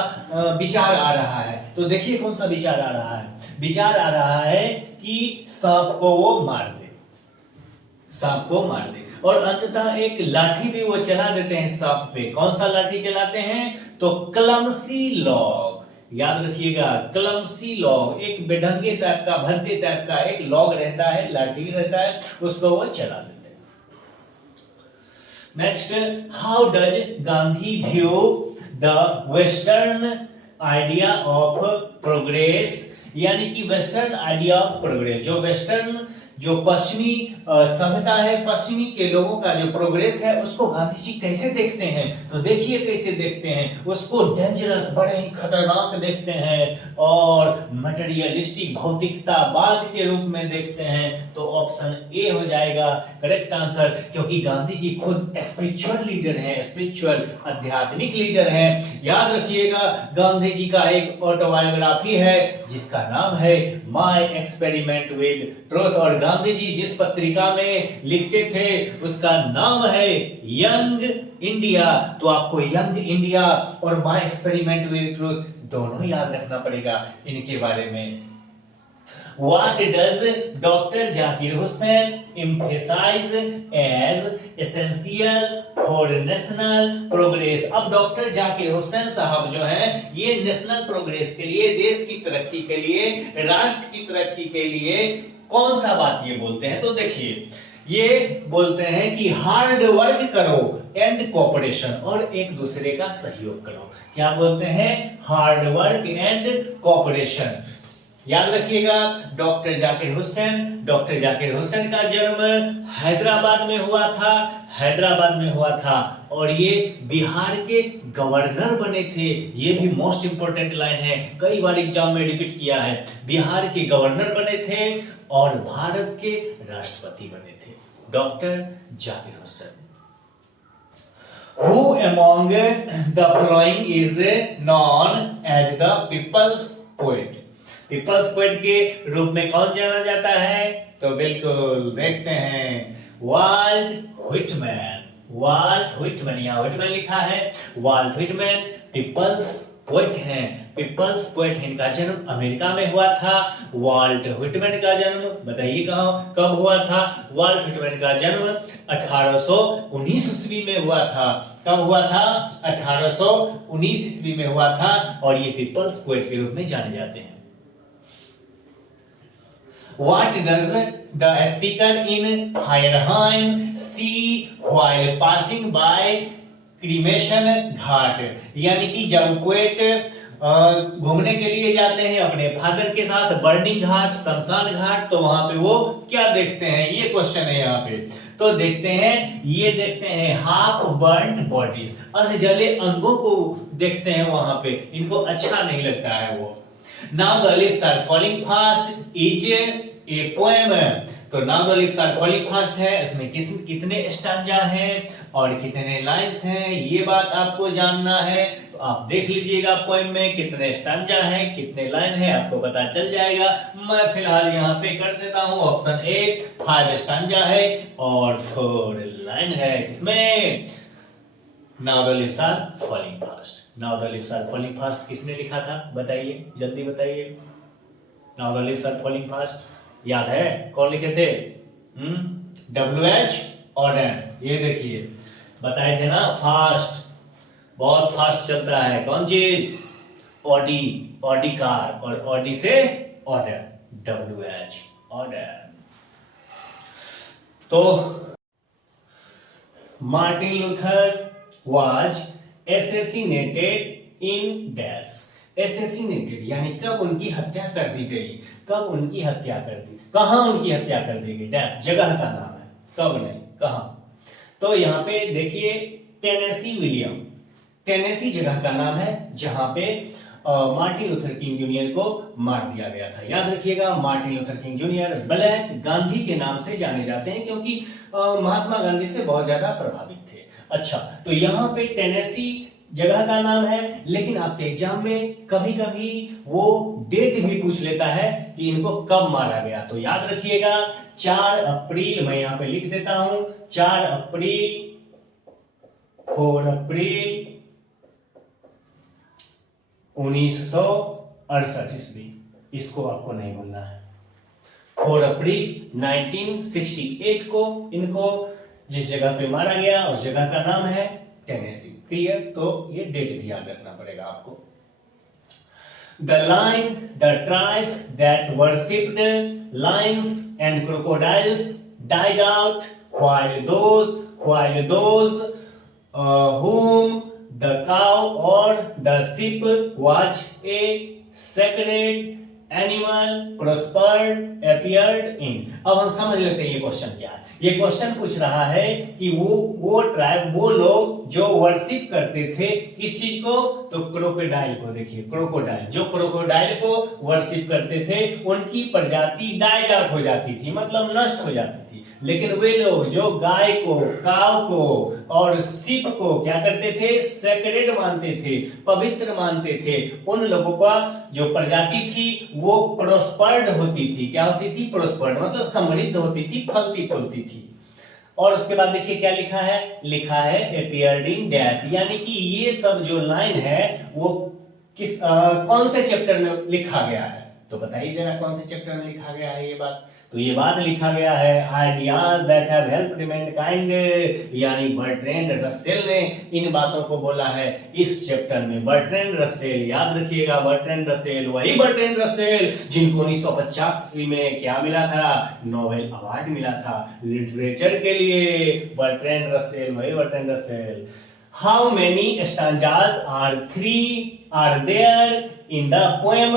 विचार आ रहा है? तो देखिए कौन सा विचार आ रहा है। विचार आ रहा है कि सांप को वो मार दे, सांप को मार दे। और अंततः एक लाठी भी वो चला देते हैं सांप पे। कौन सा लाठी चलाते हैं? तो क्लमसी लॉग। याद रखिएगा, क्लमसी लॉग, एक बेढंगे टाइप का, भद्दे टाइप का एक लॉग रहता है, लाठी रहता है, उसको वो चला देते हैं। Next, how does Gandhi view the western idea of progress, यानी कि वेस्टर्न आइडिया ऑफ प्रोग्रेस, जो वेस्टर्न, जो पश्चिमी सभ्यता है, पश्चिमी के लोगों का जो प्रोग्रेस है, उसको गांधी जी कैसे देखते हैं? तो देखिए कैसे देखते हैं, उसको डेंजरस, बड़े ही खतरनाक देखते हैं और मटेरियलिस्टिक, भौतिकतावाद के रूप में देखते हैं। तो ऑप्शन ए हो जाएगा करेक्ट आंसर, क्योंकि गांधी जी खुद स्पिरिचुअल लीडर हैं, स्पिरिचुअल आध्यात्मिक लीडर हैं। याद रखिएगा, गांधी जी का एक ऑटोबायोग्राफी है जिसका नाम है माय एक्सपेरिमेंट विद ट्रूथ, और गांधी जी जिस पत्रिका में लिखते थे उसका नाम है यंग इंडिया। तो आपको यंग इंडिया और माय एक्सपेरिमेंट विद ट्रूथ दोनों याद रखना पड़ेगा इनके बारे में। What does Dr. Zakir Hussain emphasize as essential for national progress? अब डॉक्टर जाकिर हुसैन साहब जो हैं, ये नेशनल प्रोग्रेस के लिए, देश की तरक्की के लिए, राष्ट्र की तरक्की के लिए कौन सा बात ये बोलते हैं? तो देखिए, ये बोलते हैं कि हार्ड वर्क करो एंड कोऑपरेशन, और एक दूसरे का सहयोग करो। क्या बोलते हैं? Hard work and cooperation. याद रखिएगा, डॉक्टर जाकिर हुसैन का जन्म हैदराबाद में हुआ था, और ये बिहार के गवर्नर बने थे। ये भी मोस्ट इंपोर्टेंट लाइन है, कई बार एग्जाम में रिपीट किया है। बिहार के गवर्नर बने थे और भारत के राष्ट्रपति बने थे doctor Zakir Hussain. Who among the following is known as the People's Poet? People's poet के रूप में कौन जाना जाता है? तो बिल्कुल देखते हैं, वाल्ट व्हिटमैन, यहाँ व्हिटमैन लिखा है, वाल्ट व्हिटमैन पीपल्स पोएट हैं। पीपल्स पोएट, इनका जन्म अमेरिका में हुआ था। वाल्ट व्हिटमैन का जन्म बताइए कब हुआ था? वाल्ट व्हिटमैन का जन्म 1819 ईस्वी में हुआ था। कब हुआ था? 1819 ईस्वी में हुआ था, और ये पीपल्स पोएट के रूप में जाने जाते हैं। What does the speaker in Fairheim see while passing by cremation ghat? यानी कि जब पोएट घूमने के लिए जाते हैं अपने फादर के साथ बर्निंग घाट, शमशान घाट, तो वहां पे वो क्या देखते हैं? ये क्वेश्चन है यहाँ पे। तो देखते हैं हाफ बर्न्ड बॉडीज, अर्ध जले अंगों को देखते हैं वहां पे, इनको अच्छा नहीं लगता है वो। Now the leaves are falling fast is a poem। तो Now the leaves are falling fast है, इसमें कितने स्टैंजा हैं और कितने लाइंस हैं, ये बात आपको जानना है। तो आप देख लीजिएगा पोएम में कितने स्टैंजा हैं, कितने लाइन है, आपको पता चल जाएगा। मैं फिलहाल यहाँ पे कर देता हूँ ऑप्शन ए, 5 स्टैंजा है और 4 लाइन है। किसमें? Now the leaves are falling fast। Now the leaves are falling fast किसने लिखा था? बताइए, जल्दी बताइए। Now the leaves are falling fast याद है कौन लिखे थे? W.H. ऑडेन। ये देखिए, बताए थे ना, फास्ट, बहुत फास्ट चलता है। कौन चीज? ऑडी कार, और ऑडी से ऑडेन, W.H. ऑडेन। तो Martin Luther was assassinated in dash। assassinated यानी कब उनकी हत्या कर दी गई? कहाँ उनकी हत्या कर दी गई? डैश जगह का नाम है, कब नहीं, कहाँ। तो यहाँ पे देखिए, टेनेसी जगह का नाम है जहां पे मार्टिन लूथर किंग जूनियर को मार दिया गया था। याद रखिएगा, Martin Luther King junior black Gandhi के नाम से जाने जाते हैं, क्योंकि महात्मा गांधी से बहुत ज्यादा प्रभावित थे। अच्छा, तो यहाँ पे टेनेसी जगह का नाम है, लेकिन आपके एग्जाम में कभी कभी वो डेट भी पूछ लेता है कि इनको कब मारा गया। तो याद रखिएगा, 4 अप्रैल, मैं यहाँ पे लिख देता हूं, 4 अप्रैल 4 अप्रैल 1968 ईस्वी, इसको आपको नहीं भूलना है। 4 अप्रैल 1968 को इनको जिस जगह पे मारा गया उस जगह का नाम है टेनेसी। क्लियर? तो ये डेट भी याद रखना पड़ेगा आपको। The lion, the tribe that worshipped lions and crocodiles died out, while those whom the cow or the sheep was a sacred animal prospered appeared in। अब हम समझ लेते हैं ये क्वेश्चन क्या है। ये क्वेश्चन पूछ रहा है कि वो ट्राइब, वो लोग जो वर्शिप करते थे किस चीज को, तो क्रोकोडाइल को। देखिए क्रोकोडाइल, जो क्रोकोडाइल को वर्शिप करते थे उनकी प्रजाति डाइड आउट हो जाती थी, मतलब नष्ट हो जाती थी। लेकिन वे लोग जो गाय को, काव को और शिप को क्या करते थे, सेक्रेड मानते थे, पवित्र मानते थे, उन लोगों का जो प्रजाति थी वो प्रोस्पर्ड होती थी। क्या होती थी? प्रोस्पर्ड, मतलब समृद्ध होती थी, फलती फूलती थी। और उसके बाद देखिए क्या लिखा है, लिखा है अपीयर्ड इन डैश, यानी कि ये सब जो लाइन है वो कौन से चैप्टर में लिखा गया है, तो बताइए जरा कौन से चैप्टर में लिखा गया है ये बात। तो ये बात लिखा गया है ideas that have helped Mankind, यानी बर्ट्रैंड रसेल ने इन बातों को बोला है इस चैप्टर में। बर्ट्रैंड रसेल, याद रखिएगा, बर्ट्रैंड रसेल, वही बर्ट्रैंड रसेल जिनको 1950 में क्या मिला था, नोबेल अवार्ड मिला था लिटरेचर के लिए। बर्ट्रैंड रसेल, वही Bertrand Russell. How many stanzas are there in the poem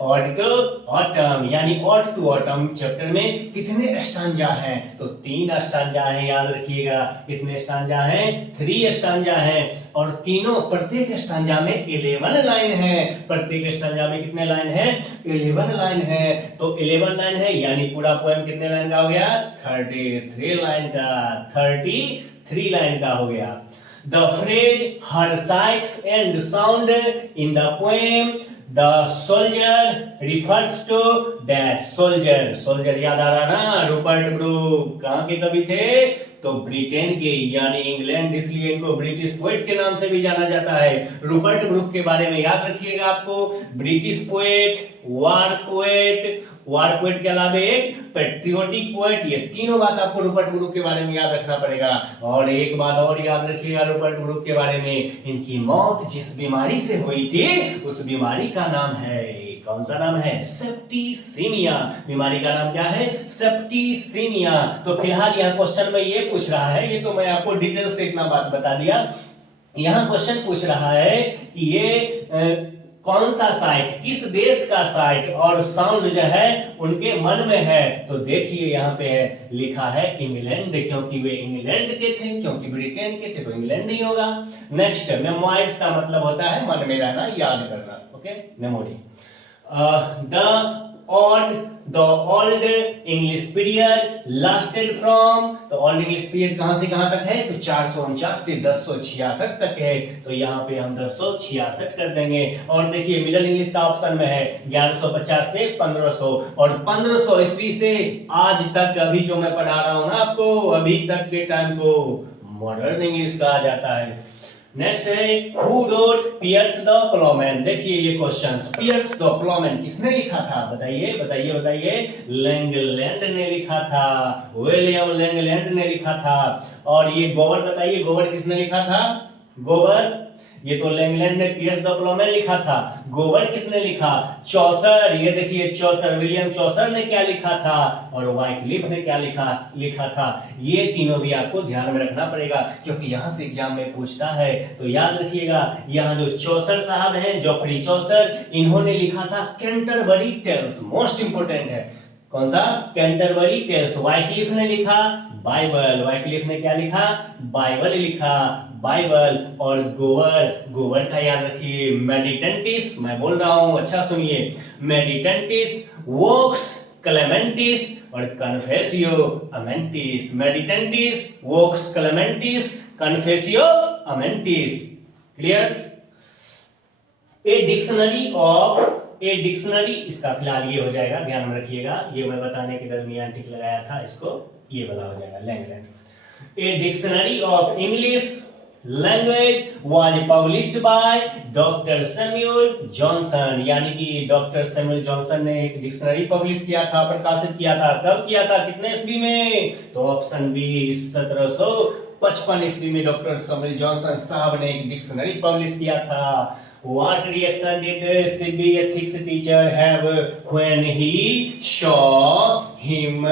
Ode to Autumn, यानी Ode to Autumn चैप्टर में कितने स्टांजा हैं, तो 3 स्टांजा हैं, याद रखिएगा। कितने स्टांजा हैं? 3 स्टांजा हैं, और तीनों, प्रत्येक स्टांजा में 11 लाइन है। प्रत्येक स्टांजा में कितने लाइन है? 11 लाइन है। तो 11 लाइन है, यानी पूरा पोएम कितने लाइन का हो गया? 33 लाइन का, 33 लाइन का हो गया। The phrase her sights and sound in the poem the soldier refers to dash soldier। soldier याद आ रहा ना, रूपर्ट ब्रूक कहाँ के कवि थे, तो ब्रिटेन के, यानी इंग्लैंड, इसलिए इनको ब्रिटिश पोएट के नाम से भी जाना जाता है। रूपर्ट ब्रूक के बारे में याद रखिएगा आपको, ब्रिटिश पोएट, वार पोएट के अलावा एक पेट्रियोटिक पोएट, ये तीनों बात आपको रूपर्ट ब्रूक के बारे में याद रखना पड़ेगा। और एक बात और याद रखिएगा रूपर्ट ब्रूक के बारे में, इनकी मौत जिस बीमारी से हुई थी उस बीमारी का नाम है, कौन सा नाम है? सेप्टिसीमिया। बीमारी का नाम क्या है? सेप्टिसीमिया। तो फिलहाल यहाँ क्वेश्चन में ये पूछ रहा है, ये तो मैं आपको डिटेल से इतना बात बता दिया। यहाँ क्वेश्चन पूछ रहा है कि ये कौन सा साइट, किस देश का साइट और साउंड जो है उनके मन में है, तो देखिए यहाँ पे है, लिखा है इंग्लैंड, क्योंकि वे इंग्लैंड के थे, क्योंकि ब्रिटेन के थे तो इंग्लैंड ही होगा। नेक्स्ट, मेमोइड्स का मतलब होता है मन में रहना, याद करना। Okay, memory. The old English period lasted from, तो old English period कहां से कहां तक है, तो 449 से 1066 तक है, तो यहाँ पे हम 1066 कर देंगे। और देखिए मिडिल इंग्लिश का ऑप्शन में है 1150 से 1500, और 1500 ईस्वी से आज तक, अभी जो मैं पढ़ा रहा हूं ना आपको, अभी तक के टाइम को मॉडर्न इंग्लिश कहा जाता है। नेक्स्ट है हु रोट पियर्स द प्लॉमैन। देखिए ये क्वेश्चंस, पियर्स द प्लॉमैन किसने लिखा था, बताइए बताइए बताइए। लैंगलैंड ने लिखा था, विलियम लैंगलैंड ने लिखा था। और ये गोबर, बताइए गोबर किसने लिखा था, गोबर, ये तो लैंगलैंड ने पियर्स द प्लॉमैन लिखा था। गोबर किसने लिखा, चौसर, ये देखिए चौसर, विलियम चौसर ने क्या लिखा था, और वाइक्लिफ ने क्या लिखा था। ये तीनों भी आपको ध्यान में रखना पड़ेगा, क्योंकि यहां से एग्जाम में पूछता है। तो याद रखिएगा, यहाँ जो चौसर साहब हैं, जोफ्री चौसर, इन्होंने लिखा था कैंटरबरी टेल्स, मोस्ट इंपोर्टेंट है। कौन सा, कैंटरबरी टेल्स। वाइक्लिफ ने लिखा बाइबल, वाइक्लिफ ने क्या लिखा, बाइबल लिखा, बाइबल। और गोबर का याद रखिए मेडिटेंटिस, मैं बोल रहा हूं अच्छा सुनिए, मेडिटेंटिस, वोक्स क्लेमेंटिस और कन्फेसियो अमेंटिस। मेडिटेंटिस, वोक्स क्लेमेंटिस, कन्फेसियो अमेंटिस। क्लियर। ए डिक्शनरी, इसका फिलहाल ये हो जाएगा, ध्यान में रखिएगा, ये मैं बताने के दरमियान टिक लगाया था, इसको ये वाला हो जाएगा Langland. A dictionary of English language was published by doctor Samuel Johnson, यानी कि डॉक्टर सैमुअल जॉनसन ने एक डिक्शनरी पब्लिश किया था, प्रकाशित किया था। कब किया था, कितने ईस्वी में? तो ऑप्शन बी 1755 ईस्वी में डॉक्टर सैमुअल जॉनसन साहब ने एक डिक्शनरी पब्लिश किया था। What reaction did CB ethics teacher have when he saw him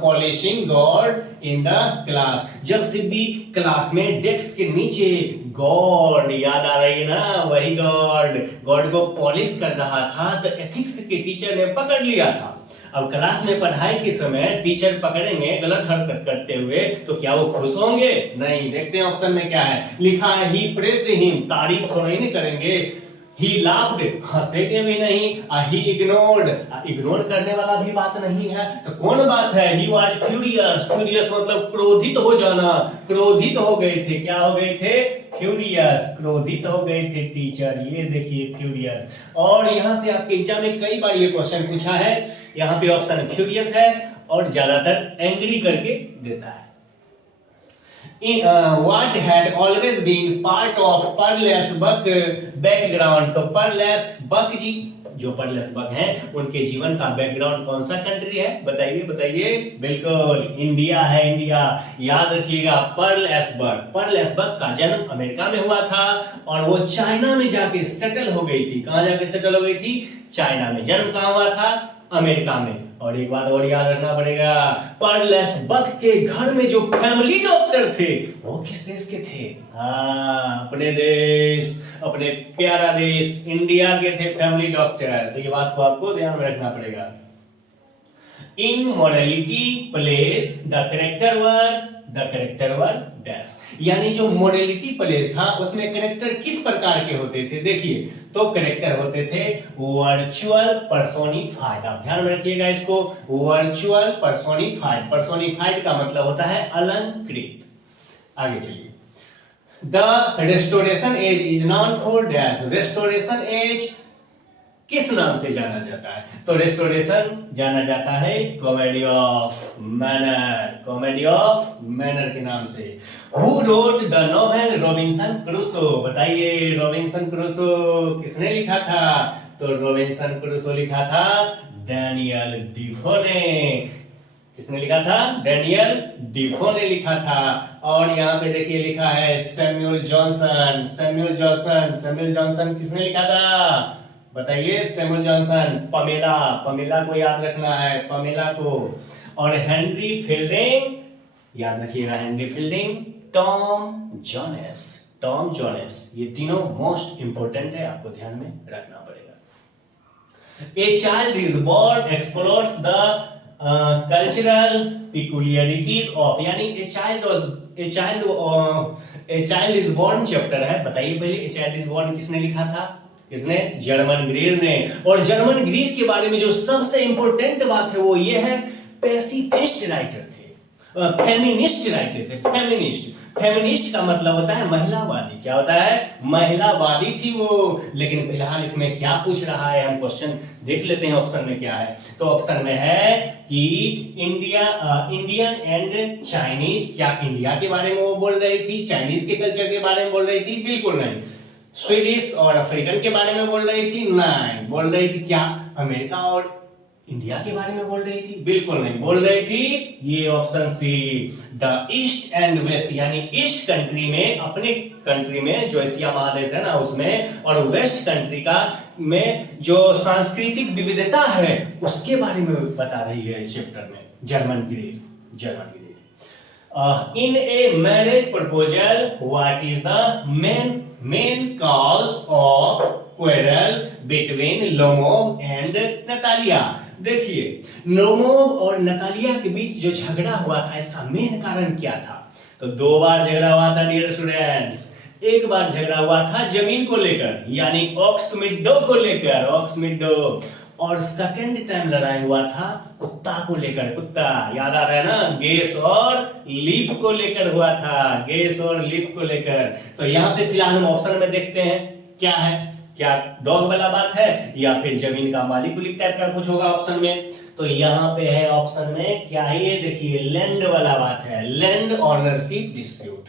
polishing God in the class? जब सीबी क्लास में डेस्क के नीचे गॉड, याद आ रही है ना, वही गॉड को पॉलिश कर रहा था, तो एथिक्स के टीचर ने पकड़ लिया था। अब क्लास में पढ़ाई के समय टीचर पकड़ेंगे गलत हरकत करते हुए, तो क्या वो खुश होंगे? नहीं। देखते हैं ऑप्शन में क्या है लिखा है। ही प्रेज्ड हिम, तारीफ थोड़ा ही नहीं करेंगे। ही लाफ्ड, हंसेंगे भी नहीं। ही इग्नोर्ड, इग्नोर करने वाला भी बात नहीं है, तो कौन बात है? ही वाज फ्यूरियस, फ्यूरियस मतलब क्रोधित हो जाना, क्रोधित हो गए थे। क्या हो गए थे? फ्यूरियस, क्रोधित हो गए थे टीचर। ये देखिए फ्यूरियस। और यहां से आपके एग्जाम में कई बार ये क्वेश्चन पूछा है। यहाँ पे ऑप्शन फ्यूरियस है और ज्यादातर एंग्री करके देता है। What had always been part of Perles Buck background? तो Perles Buck जी, जो Perles Buck हैं, उनके जीवन का बैकग्राउंड कौन सा कंट्री है? बताइए बताइए। बिल्कुल इंडिया है, इंडिया। याद रखिएगा Perles Buck, Perles Buck का जन्म अमेरिका में हुआ था और वो चाइना में जाके सेटल हो गई थी। कहां जाके सेटल हो गई थी? चाइना में। जन्म कहां हुआ था? अमेरिका में। और एक बात और याद रखना पड़ेगा, पर्लेस बक के घर में जो फैमिली डॉक्टर थे वो किस देश के थे? हाँ, अपने देश, अपने प्यारा देश इंडिया के थे फैमिली डॉक्टर। तो ये बात को आपको ध्यान में रखना पड़ेगा। In morality plays the character were dash, यानी जो मोरालिटी प्लेस था उसमें करेक्टर किस प्रकार के होते थे? देखिए, तो करेक्टर होते थे वर्चुअल पर्सोनिफाइड। आप ध्यान में रखिएगा इसको, वर्चुअल पर्सोनिफाइड। पर्सोनिफाइड का मतलब होता है अलंकृत। आगे चलिए। The restoration age is non for dash, restoration age किस नाम से जाना जाता है? तो रेस्टोरेशन जाना जाता है comedy of manner, comedy of manner के नाम से। Who wrote the novel Robinson Crusoe? बताइए, रॉबिन्सन क्रूसो किसने लिखा था? तो रॉबिन्सन क्रूसो लिखा था डैनियल डिफो ने। किसने लिखा था? डैनियल डिफो ने लिखा था। और यहाँ पे देखिए लिखा है Samuel Johnson, Samuel Johnson, Samuel Johnson किसने लिखा था? बताइए। Samuel Johnson. पमेला, पमेला को याद रखना है, पमेला को। और हेनरी फील्डिंग, याद रखिएगा Henry fielding. Tom Jones, Tom Jones. ये तीनों मोस्ट इंपोर्टेंट है, आपको ध्यान में रखना पड़ेगा। A child is born explores the cultural peculiarities of, यानी a child is born chapter है। बताइए पहले, ए चाइल्ड इज बोर्न किसने लिखा था? किसने? जर्मन ग्रीर ने। और जर्मन ग्रीर के बारे में जो सबसे इंपॉर्टेंट बात है वो ये है, पैसिफिस्ट राइटर थे, फेमिनिस्ट राइटर थे। फेमिनिस्ट, फेमिनिस्ट का मतलब होता है महिलावादी। क्या होता है? महिलावादी थी वो। लेकिन फिलहाल इसमें क्या पूछ रहा है, हम क्वेश्चन देख लेते हैं ऑप्शन में क्या है। तो ऑप्शन में है कि इंडियन एंड चाइनीज। क्या इंडिया के बारे में वो बोल रही थी? चाइनीज के कल्चर के बारे में बोल रही थी? बिल्कुल नहीं। स्वीडिश और अफ्रीकन के बारे में बोल रही थी? नहीं। बोल रही थी क्या अमेरिका और इंडिया के बारे में बोल रही थी? बिल्कुल नहीं बोल रही थी। ये option C, the east and west, यानी ईस्ट कंट्री में, अपने कंट्री में जो एशिया महादेश है ना उसमें, और वेस्ट कंट्री का में जो सांस्कृतिक विविधता है उसके बारे में बता रही है इस चैप्टर में। German greed, German greed. In a marriage proposal what is the main cause of quarrel between Lomov and Natalia? देखिए, लोमोव और नतालिया के बीच जो झगड़ा हुआ था इसका मेन कारण क्या था? तो दो बार झगड़ा हुआ था डियर स्टूडेंट्स। एक बार झगड़ा हुआ था जमीन को लेकर, यानी ऑक्समिडो को लेकर, ऑक्समिडो। और सेकंड टाइम लड़ाई हुआ था कुत्ता को लेकर। कुत्ता याद आ रहा है ना? गेस और लीफ को लेकर हुआ था, गेस और लीफ को लेकर। तो यहाँ पे फिलहाल हम ऑप्शन में देखते हैं क्या है। क्या डॉग वाला बात है या फिर जमीन का मालिक टाइप का कुछ होगा ऑप्शन में? तो यहाँ पे है ऑप्शन में क्या है, ये देखिए लैंड वाला बात है, लैंड ऑनरशिप डिस्प्यूट।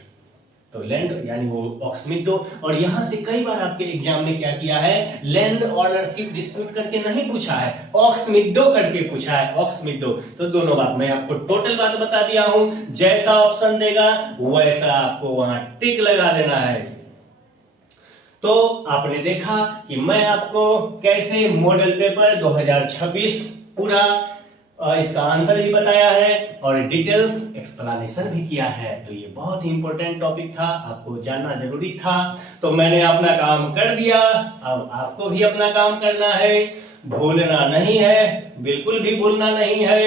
तो लैंड यानी वो ऑक्समिडो। और यहां से कई बार आपके एग्जाम में क्या किया है, लैंड ओनरशिप डिस्प्यूट करके नहीं पूछा है, ऑक्समिडो करके पूछा है, ऑक्समिडो। तो दोनों बात मैं आपको टोटल बात बता दिया हूं, जैसा ऑप्शन देगा वैसा आपको वहां टिक लगा देना है। तो आपने देखा कि मैं आपको कैसे मॉडल पेपर 2026 पूरा इसका आंसर भी बताया है और डिटेल्स एक्सप्लेनेशन भी किया है। तो ये बहुत ही इंपॉर्टेंट टॉपिक था, आपको जानना जरूरी था। तो मैंने अपना काम कर दिया, अब आपको भी अपना काम करना है, भूलना नहीं है, बिल्कुल भी भूलना नहीं है।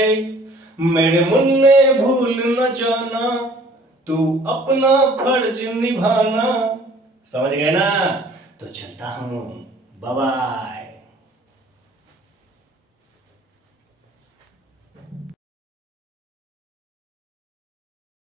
मेरे मुन्ने भूल न जाना, तू अपना फर्ज निभाना। समझ गए ना? तो चलता हूं, बाय बाय।